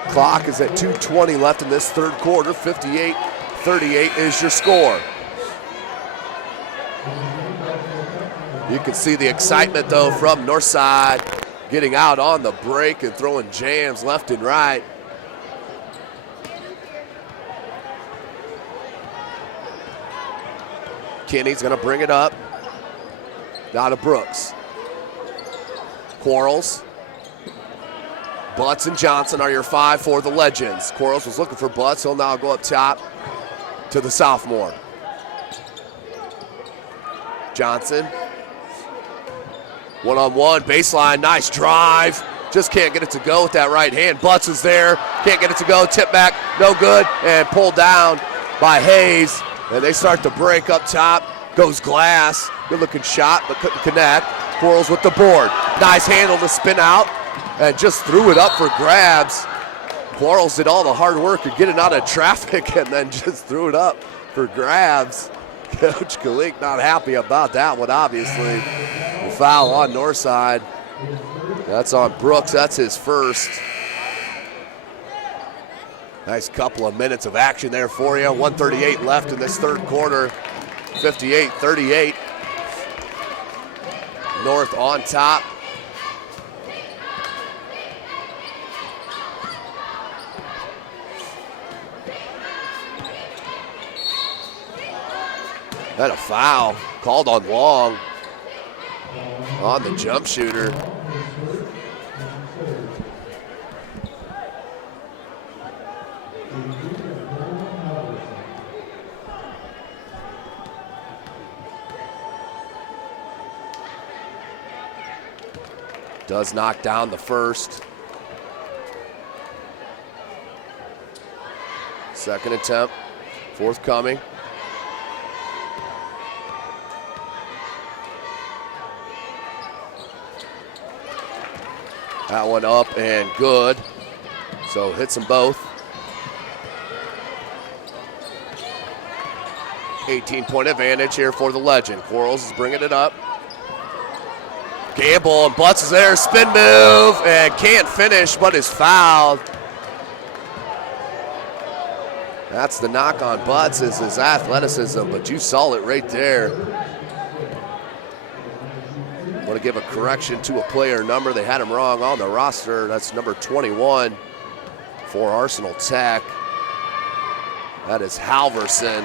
Clock is at 2:20 left in this third quarter. 58-38 is your score. You can see the excitement, though, from Northside, getting out on the break and throwing jams left and right. Kenny's going to bring it up. Now to Brooks. Quarles. Butts and Johnson are your 5 for the Legends. Quarles was looking for Butts. He'll now go up top to the sophomore. Johnson. One-on-one, baseline, nice drive. Just can't get it to go with that right hand. Butts is there, can't get it to go. Tip back, no good, and pulled down by Hayes. And they start to break up top. Goes Glass. Good looking shot, but couldn't connect. Quarles with the board. Nice handle to spin out, and just threw it up for grabs. Quarles did all the hard work of getting out of traffic and then just threw it up for grabs. Coach Kalik not happy about that one, obviously. The foul on Northside. That's on Brooks. That's his first. Nice couple of minutes of action there for you. 1:38 left in this third quarter. 58-38. North on top. Had a foul called on Long on the jump shooter. Does knock down the first. Second attempt, forthcoming. That one up and good. So hits them both. 18-point advantage here for the Legend. Quarles is bringing it up. Gamble and Butts is there, spin move, and can't finish, but is fouled. That's the knock on Butts, is his athleticism, but you saw it right there. Want to give a correction to a player number. They had him wrong on the roster. That's number 21 for Arsenal Tech. That is Halverson,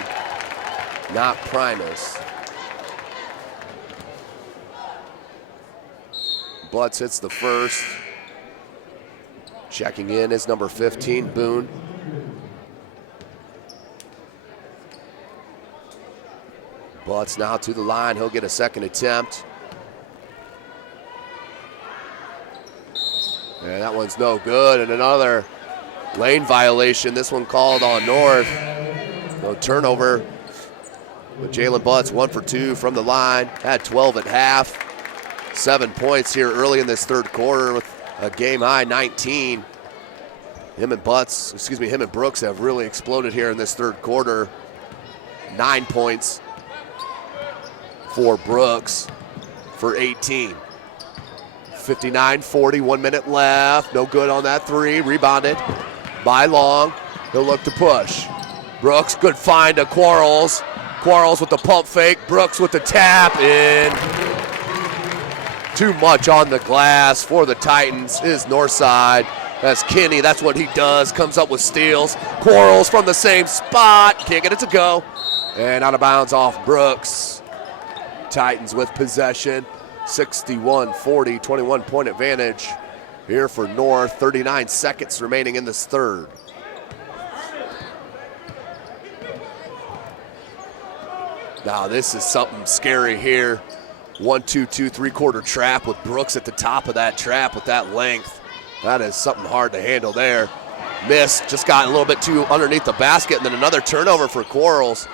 not Primus. Butts hits the first. Checking in is number 15, Boone. Butts now to the line. He'll get a second attempt. And that one's no good. And another lane violation. This one called on North. No turnover. But Jalen Butts 1 for 2 from the line. Had 12 at half. 7 points here early in this third quarter with a game high 19. Him and Brooks have really exploded here in this third quarter. 9 points for Brooks for 18. 59-40, 1 minute left. No good on that three. Rebounded by Long. He'll look to push. Brooks, good find to Quarles. Quarles with the pump fake. Brooks with the tap in. Too much on the glass for the Titans is Northside. That's Kinney, that's what he does, comes up with steals. Quarles from the same spot, can't get it to go. And out of bounds off Brooks. Titans with possession, 61-40, 21-point advantage here for North. 39 seconds remaining in this third. Now this is something scary here. 1-2-2 3-quarter trap with Brooks at the top of that trap with that length. That is something hard to handle there. Missed, just got a little bit too underneath the basket, and then another turnover for Quarles.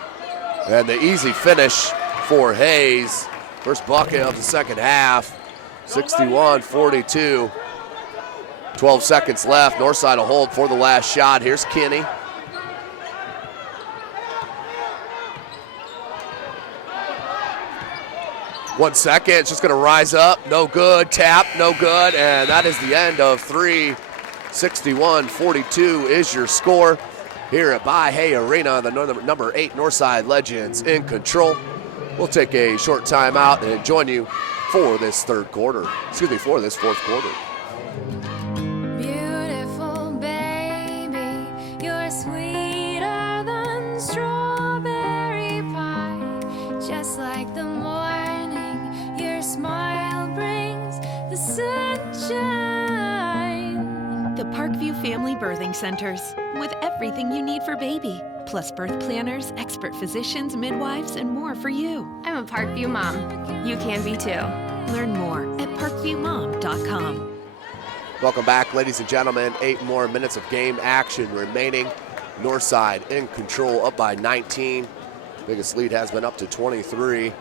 And the easy finish for Hayes. First bucket of the second half, 61-42. 12 seconds left. Northside will hold for the last shot. Here's Kinney. One second, it's just gonna rise up, no good, tap, no good, and that is the end of three. 61-42 is your score here at Mahoney Arena. The number 8 Northside Legends in control. We'll take a short timeout and join you for this for this fourth quarter. Beautiful baby, you're sweeter than strawberry pie. Just like the morning, your smile brings the sunshine. The Parkview Family Birthing Centers, with everything you need for baby, plus birth planners, expert physicians, midwives, and more for you. I'm a Parkview mom. You can be too. Learn more at parkviewmom.com. Welcome back, ladies and gentlemen. 8 more minutes of game action remaining. Northside in control, up by 19. Biggest lead has been up to 23.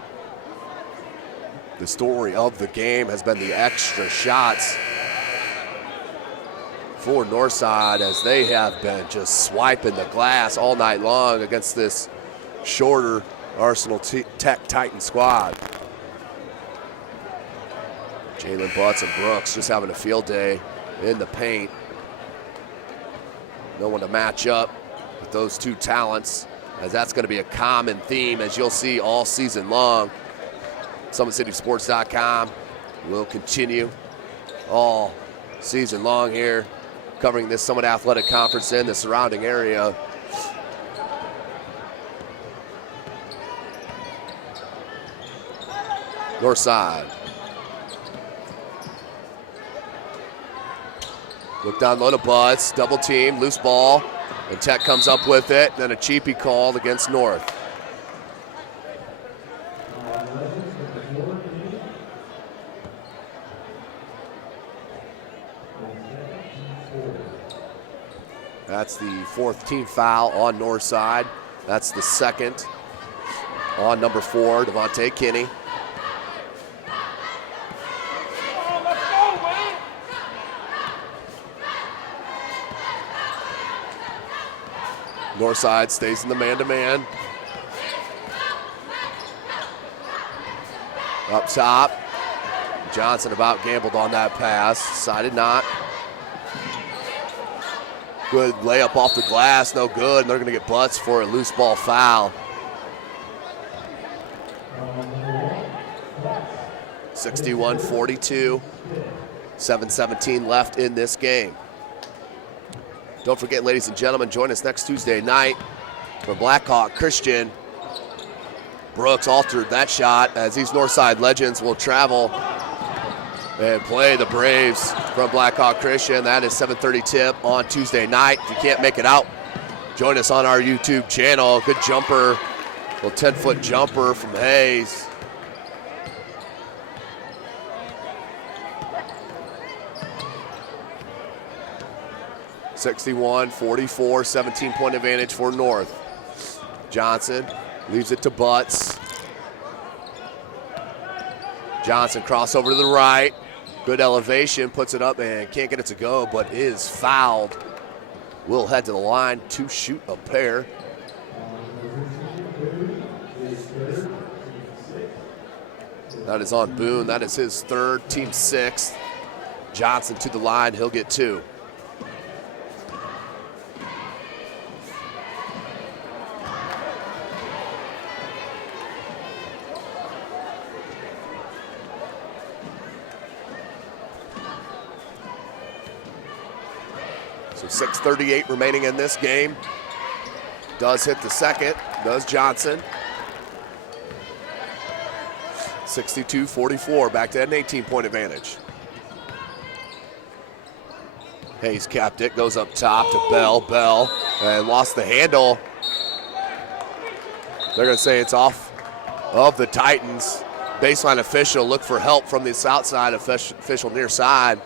The story of the game has been the extra shots for Northside, as they have been just swiping the glass all night long against this shorter Arsenal Tech Titan squad. Jalen Butts and Brooks just having a field day in the paint. No one to match up with those two talents, as that's going to be a common theme, as you'll see all season long. SummitCitySports.com will continue all season long here, covering this Summit Athletic Conference in the surrounding area. Northside. Look down low to Butts, double team, loose ball, and Tech comes up with it. Then a cheapie called against North. That's the 4th team foul on Northside. That's the second on number 4, Devontae Kinney. Northside stays in the man-to-man. Up top, Johnson about gambled on that pass, decided not. Good layup off the glass, no good, and they're gonna get Butts for a loose ball foul. 61-42, 7:17 left in this game. Don't forget, ladies and gentlemen, join us next Tuesday night for Blackhawk Christian. Brooks altered that shot, as these Northside Legends will travel and play the Braves from Blackhawk Christian. That is 7:30 tip on Tuesday night. If you can't make it out, join us on our YouTube channel. Good jumper, little 10-foot jumper from Hayes. (61-44), 17-point advantage for North. Johnson leaves it to Butts. Johnson crossover to the right. Good elevation, puts it up and can't get it to go, but is fouled. Will head to the line to shoot a pair. That is on Boone. That is his 3rd, team 6th. Johnson to the line, he'll get 2. So 6:38 remaining in this game. Does hit the second, does Johnson. 62-44, back to an 18-point advantage. Hayes capped it, goes up top to Bell, and lost the handle. They're going to say it's off of the Titans. Baseline official looked for help from this outside official near side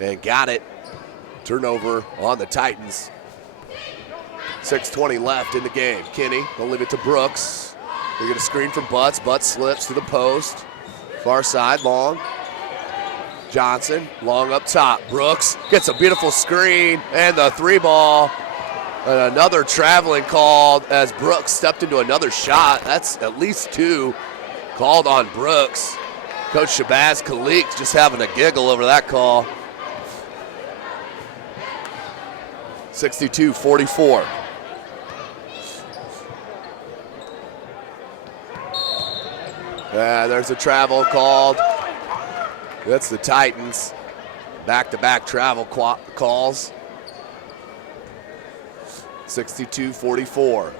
and got it. Turnover on the Titans. 6:20 left in the game. Kinney, they'll leave it to Brooks. They get a screen from Butts. Butts slips to the post. Far side, long. Johnson, long up top. Brooks gets a beautiful screen and the 3-ball. And another traveling called as Brooks stepped into another shot. That's at least 2 called on Brooks. Coach Shabazz Khalik just having a giggle over that call. 62-44. There's a travel called. That's the Titans. Back-to-back travel calls. 62-44.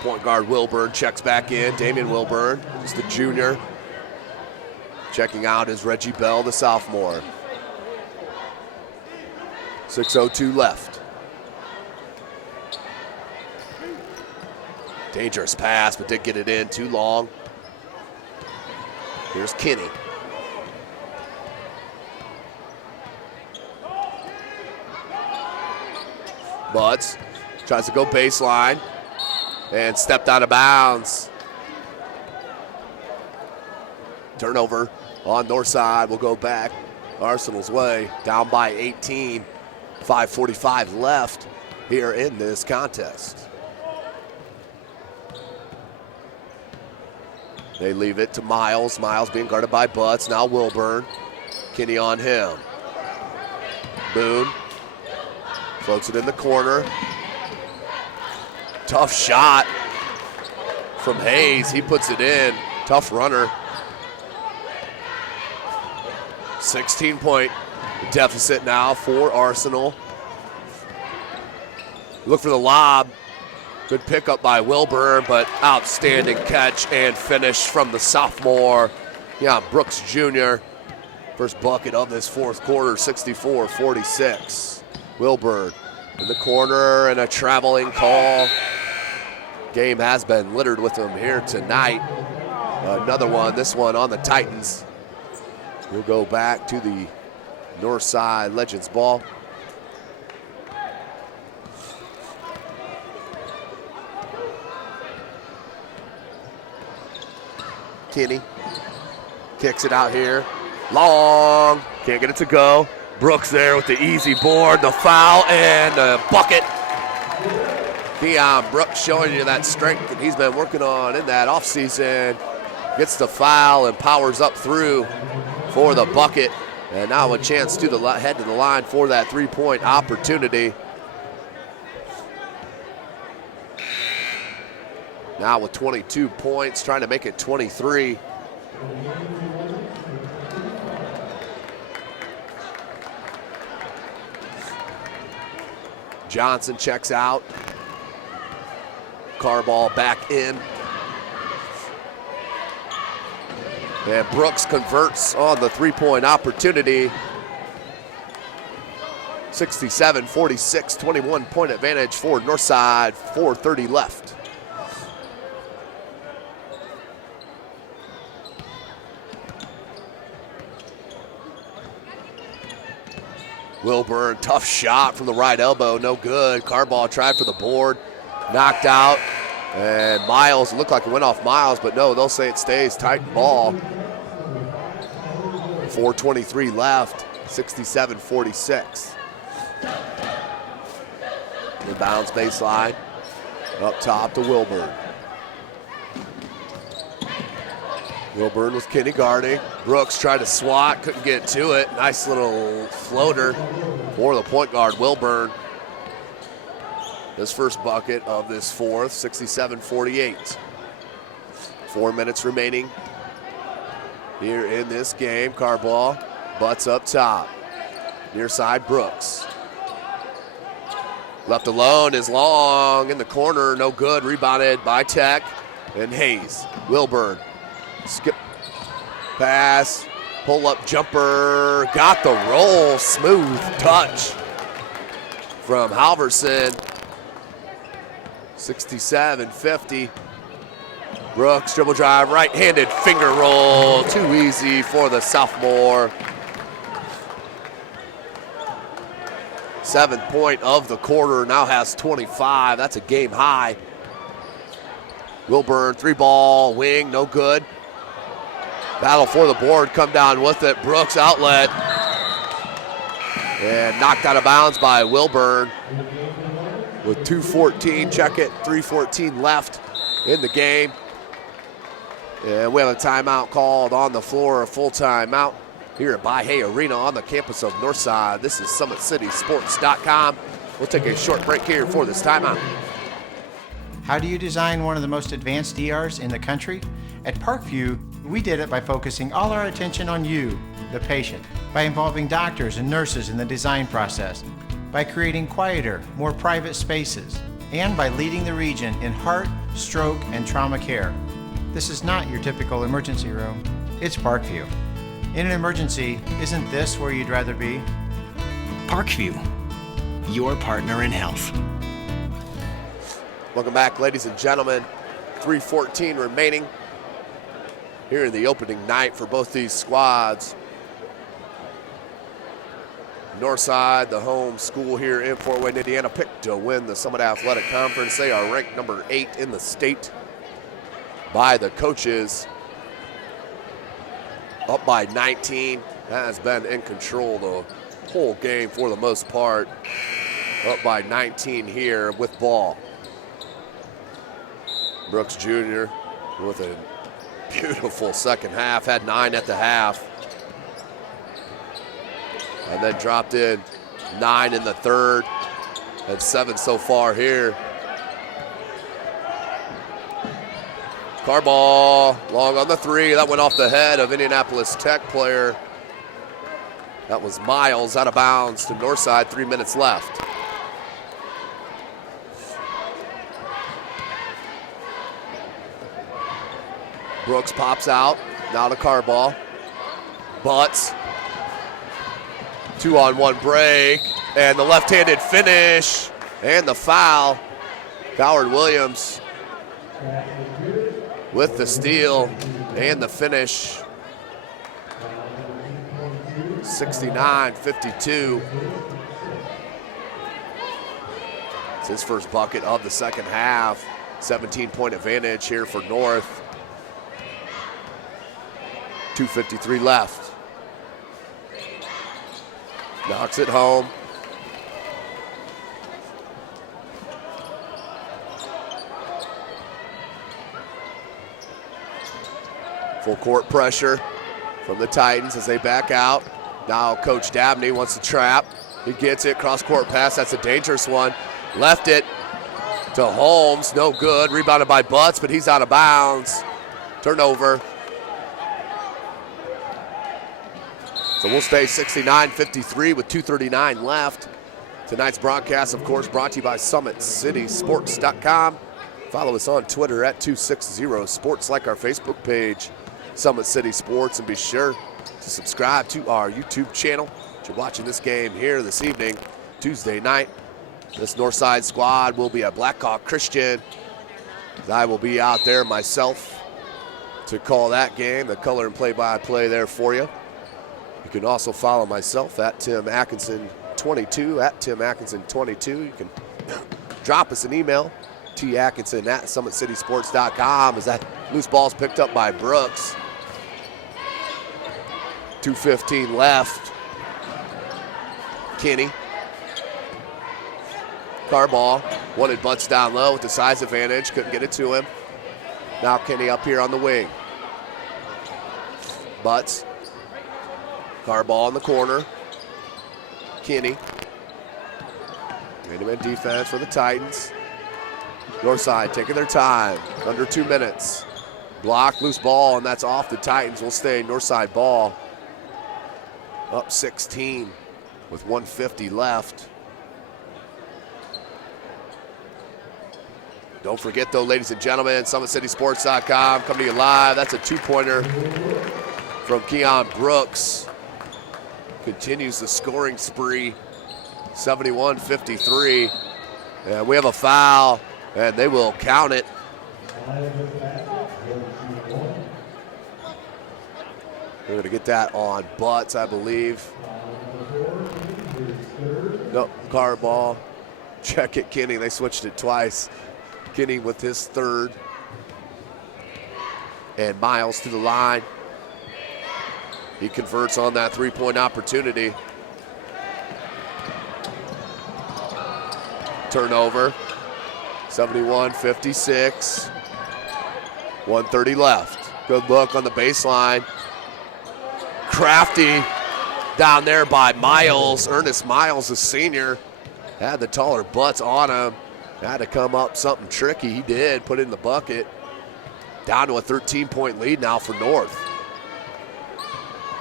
Point guard Wilburn checks back in. Damian Wilburn, just a junior. Checking out is Reggie Bell, the sophomore. 6:02 left. Dangerous pass, but did get it in too long. Here's Kinney. Butts tries to go baseline and stepped out of bounds. Turnover on north side. Will go back Arsenal's way, down by 18. 5:45 left here in this contest. They leave it to Miles. Miles being guarded by Butts. Now Wilburn. Kinney on him. Boone floats it in the corner. Tough shot from Hayes. He puts it in. Tough runner. 16-point deficit now for Arsenal. Look for the lob. Good pickup by Wilburn, but outstanding catch and finish from the sophomore, Brooks Jr. First bucket of this fourth quarter, 64-46. Wilburn in the corner and a traveling call. Game has been littered with them here tonight. Another one, this one on the Titans. We'll go back to the north side Legends ball. Kinney kicks it out here. Long, can't get it to go. Brooks there with the easy board, the foul, and a bucket. Deion Brooks showing you that strength that he's been working on in that offseason. Gets the foul and powers up through for the bucket. And now a chance to head to the line for that three-point opportunity. Now with 22 points, trying to make it 23. Johnson checks out. Carball back in. And Brooks converts on the three-point opportunity. 67-46, 21-point advantage for Northside, 4:30 left. Wilburn, tough shot from the right elbow, no good. Carball tried for the board, knocked out. And Miles, looked like it went off Miles, but no, they'll say it stays. Tight ball. 4:23 left, 67-46. Inbounds baseline, up top to Wilburn. Wilburn with Kinney guarding. Brooks tried to swat, couldn't get to it. Nice little floater for the point guard, Wilburn. His first bucket of this fourth, 67-48. 4 minutes remaining here in this game. Carball, Butts up top. Near side, Brooks. Left alone is Long in the corner, no good. Rebounded by Tech and Hayes. Wilburn, skip pass, pull up jumper, got the roll, smooth touch from Halverson. 67-50. Brooks, dribble drive, right-handed finger roll, too easy for the sophomore. 7th point of the quarter, now has 25. That's a game high. Wilburn, 3-ball, wing, no good. Battle for the board, come down with it. Brooks outlet. And knocked out of bounds by Wilburn. With 2:14, check it, 3:14 left in the game. And we have a timeout called on the floor, a full timeout here at Bahia Arena on the campus of Northside. This is SummitCitySports.com. We'll take a short break here for this timeout. How do you design one of the most advanced ERs in the country? At Parkview, we did it by focusing all our attention on you, the patient, by involving doctors and nurses in the design process, by creating quieter, more private spaces, and by leading the region in heart, stroke, and trauma care. This is not your typical emergency room. It's Parkview. In an emergency, isn't this where you'd rather be? Parkview, your partner in health. Welcome back, ladies and gentlemen. 3:14 remaining here in the opening night for both these squads. Northside, the home school here in Fort Wayne, Indiana, picked to win the Summit Athletic Conference. They are ranked number 8 in the state by the coaches. Up by 19, has been in control the whole game for the most part. Up by 19 here with ball. Brooks Jr. with a beautiful second half, had 9 at the half. And then dropped in 9 in the third, and 7 so far here. Carball, long on the 3. That went off the head of Indianapolis Tech player. That was Miles, out of bounds to Northside, 3 minutes left. Brooks pops out, now to Carball. Butts. 2-on-1 break, and the left-handed finish, and the foul. Howard Williams with the steal and the finish. 69-52. It's his first bucket of the second half. 17-point advantage here for North. 2:53 left. Knocks it home. Full court pressure from the Titans as they back out. Now Coach Dabney wants to trap. He gets it, cross-court pass, that's a dangerous one. Left it to Holmes, no good. Rebounded by Butts, but he's out of bounds. Turnover. So we'll stay 69-53 with 2:39 left. Tonight's broadcast, of course, brought to you by SummitCitySports.com. Follow us on Twitter at 260sports, like our Facebook page, Summit City Sports, and be sure to subscribe to our YouTube channel. If you're watching this game here this evening, Tuesday night, this Northside squad will be at Blackhawk Christian. I will be out there myself to call that game, the color and play-by-play there for you. You can also follow myself at Tim Atkinson22, at Tim Atkinson22. You can drop us an email, tatkinson@SummitCitySports.com, as that loose ball's picked up by Brooks. 2:15 left. Kenny. Carball wanted Butts down low with the size advantage, couldn't get it to him. Now Kenny up here on the wing. Butts. Carball in the corner. Kenny. Man-to-man defense for the Titans. Northside taking their time, under 2 minutes. Blocked, loose ball, and that's off the Titans. Will stay Northside ball. Up 16. with 1:50 left. Don't forget, though, ladies and gentlemen, SummitCitySports.com coming to you live. That's a two-pointer from Keon Brooks. Continues the scoring spree, 71-53. And we have a foul, and they will count it. We're going to get that on Butts, I believe. No, car ball. Check it, Kinney. They switched it twice. Kinney with his third. And Miles to the line. He converts on that three-point opportunity. Turnover. 71-56. 1:30 left. Good look on the baseline. Crafty down there by Miles. Ernest Miles, a senior, had the taller Butts on him. Had to come up something tricky. He did, put it in the bucket. Down to a 13-point lead now for North.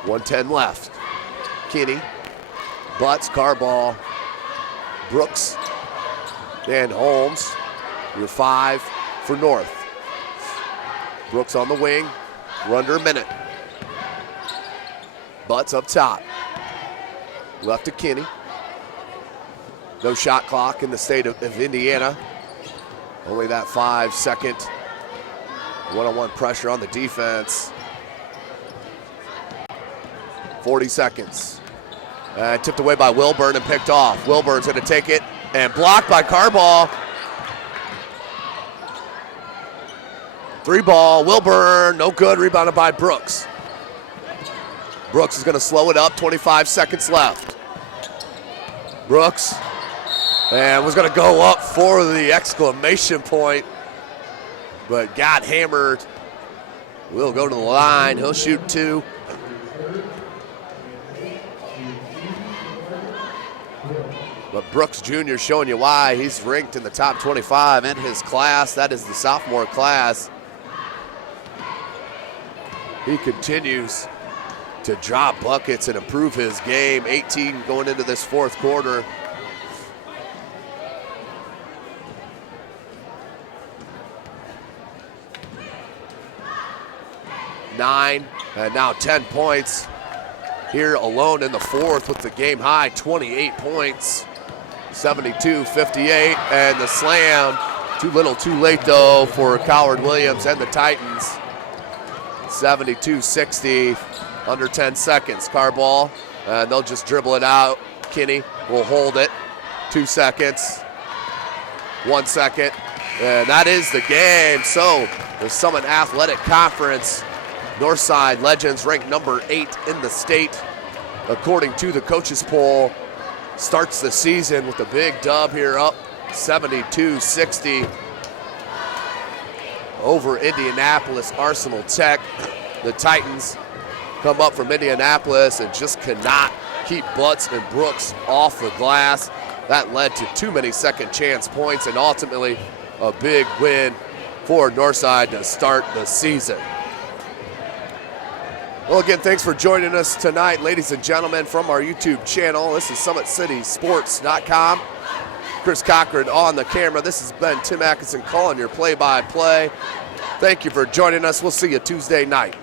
1:10 left. Kinney, Butts, Carball, Brooks, and Holmes. Your 5 for North. Brooks on the wing. We're under a minute. Butts up top. Left to Kinney. No shot clock in the state of Indiana. Only that 5-second one-on-one pressure on the defense. 40 seconds. Tipped away by Wilburn and picked off. Wilburn's going to take it and blocked by Carball. 3-ball. Wilburn, no good. Rebounded by Brooks. Brooks is going to slow it up. 25 seconds left. Brooks. And was going to go up for the exclamation point, but got hammered. Will go to the line. He'll shoot 2. But Brooks Jr. showing you why he's ranked in the top 25 in his class. That is the sophomore class. He continues to drop buckets and improve his game. 18 going into this fourth quarter. 9 and now 10 points here alone in the fourth with the game high 28 points. 72-58, and the slam too little too late though for Coward Williams and the Titans. 72-60, under 10 seconds. Carball, and they'll just dribble it out. Kinney will hold it. 2 seconds, 1 second, and that is the game. So the Summit Athletic Conference Northside Legends ranked number 8 in the state, according to the coaches poll. Starts the season with a big dub here, up 72-60 over Indianapolis Arsenal Tech. The Titans come up from Indianapolis and just cannot keep Butts and Brooks off the glass. That led to too many second chance points and ultimately a big win for Northside to start the season. Well, again, thanks for joining us tonight, ladies and gentlemen, from our YouTube channel. This is SummitCitySports.com. Chris Cochran on the camera. This has been Tim Atkinson calling your play-by-play. Thank you for joining us. We'll see you Tuesday night.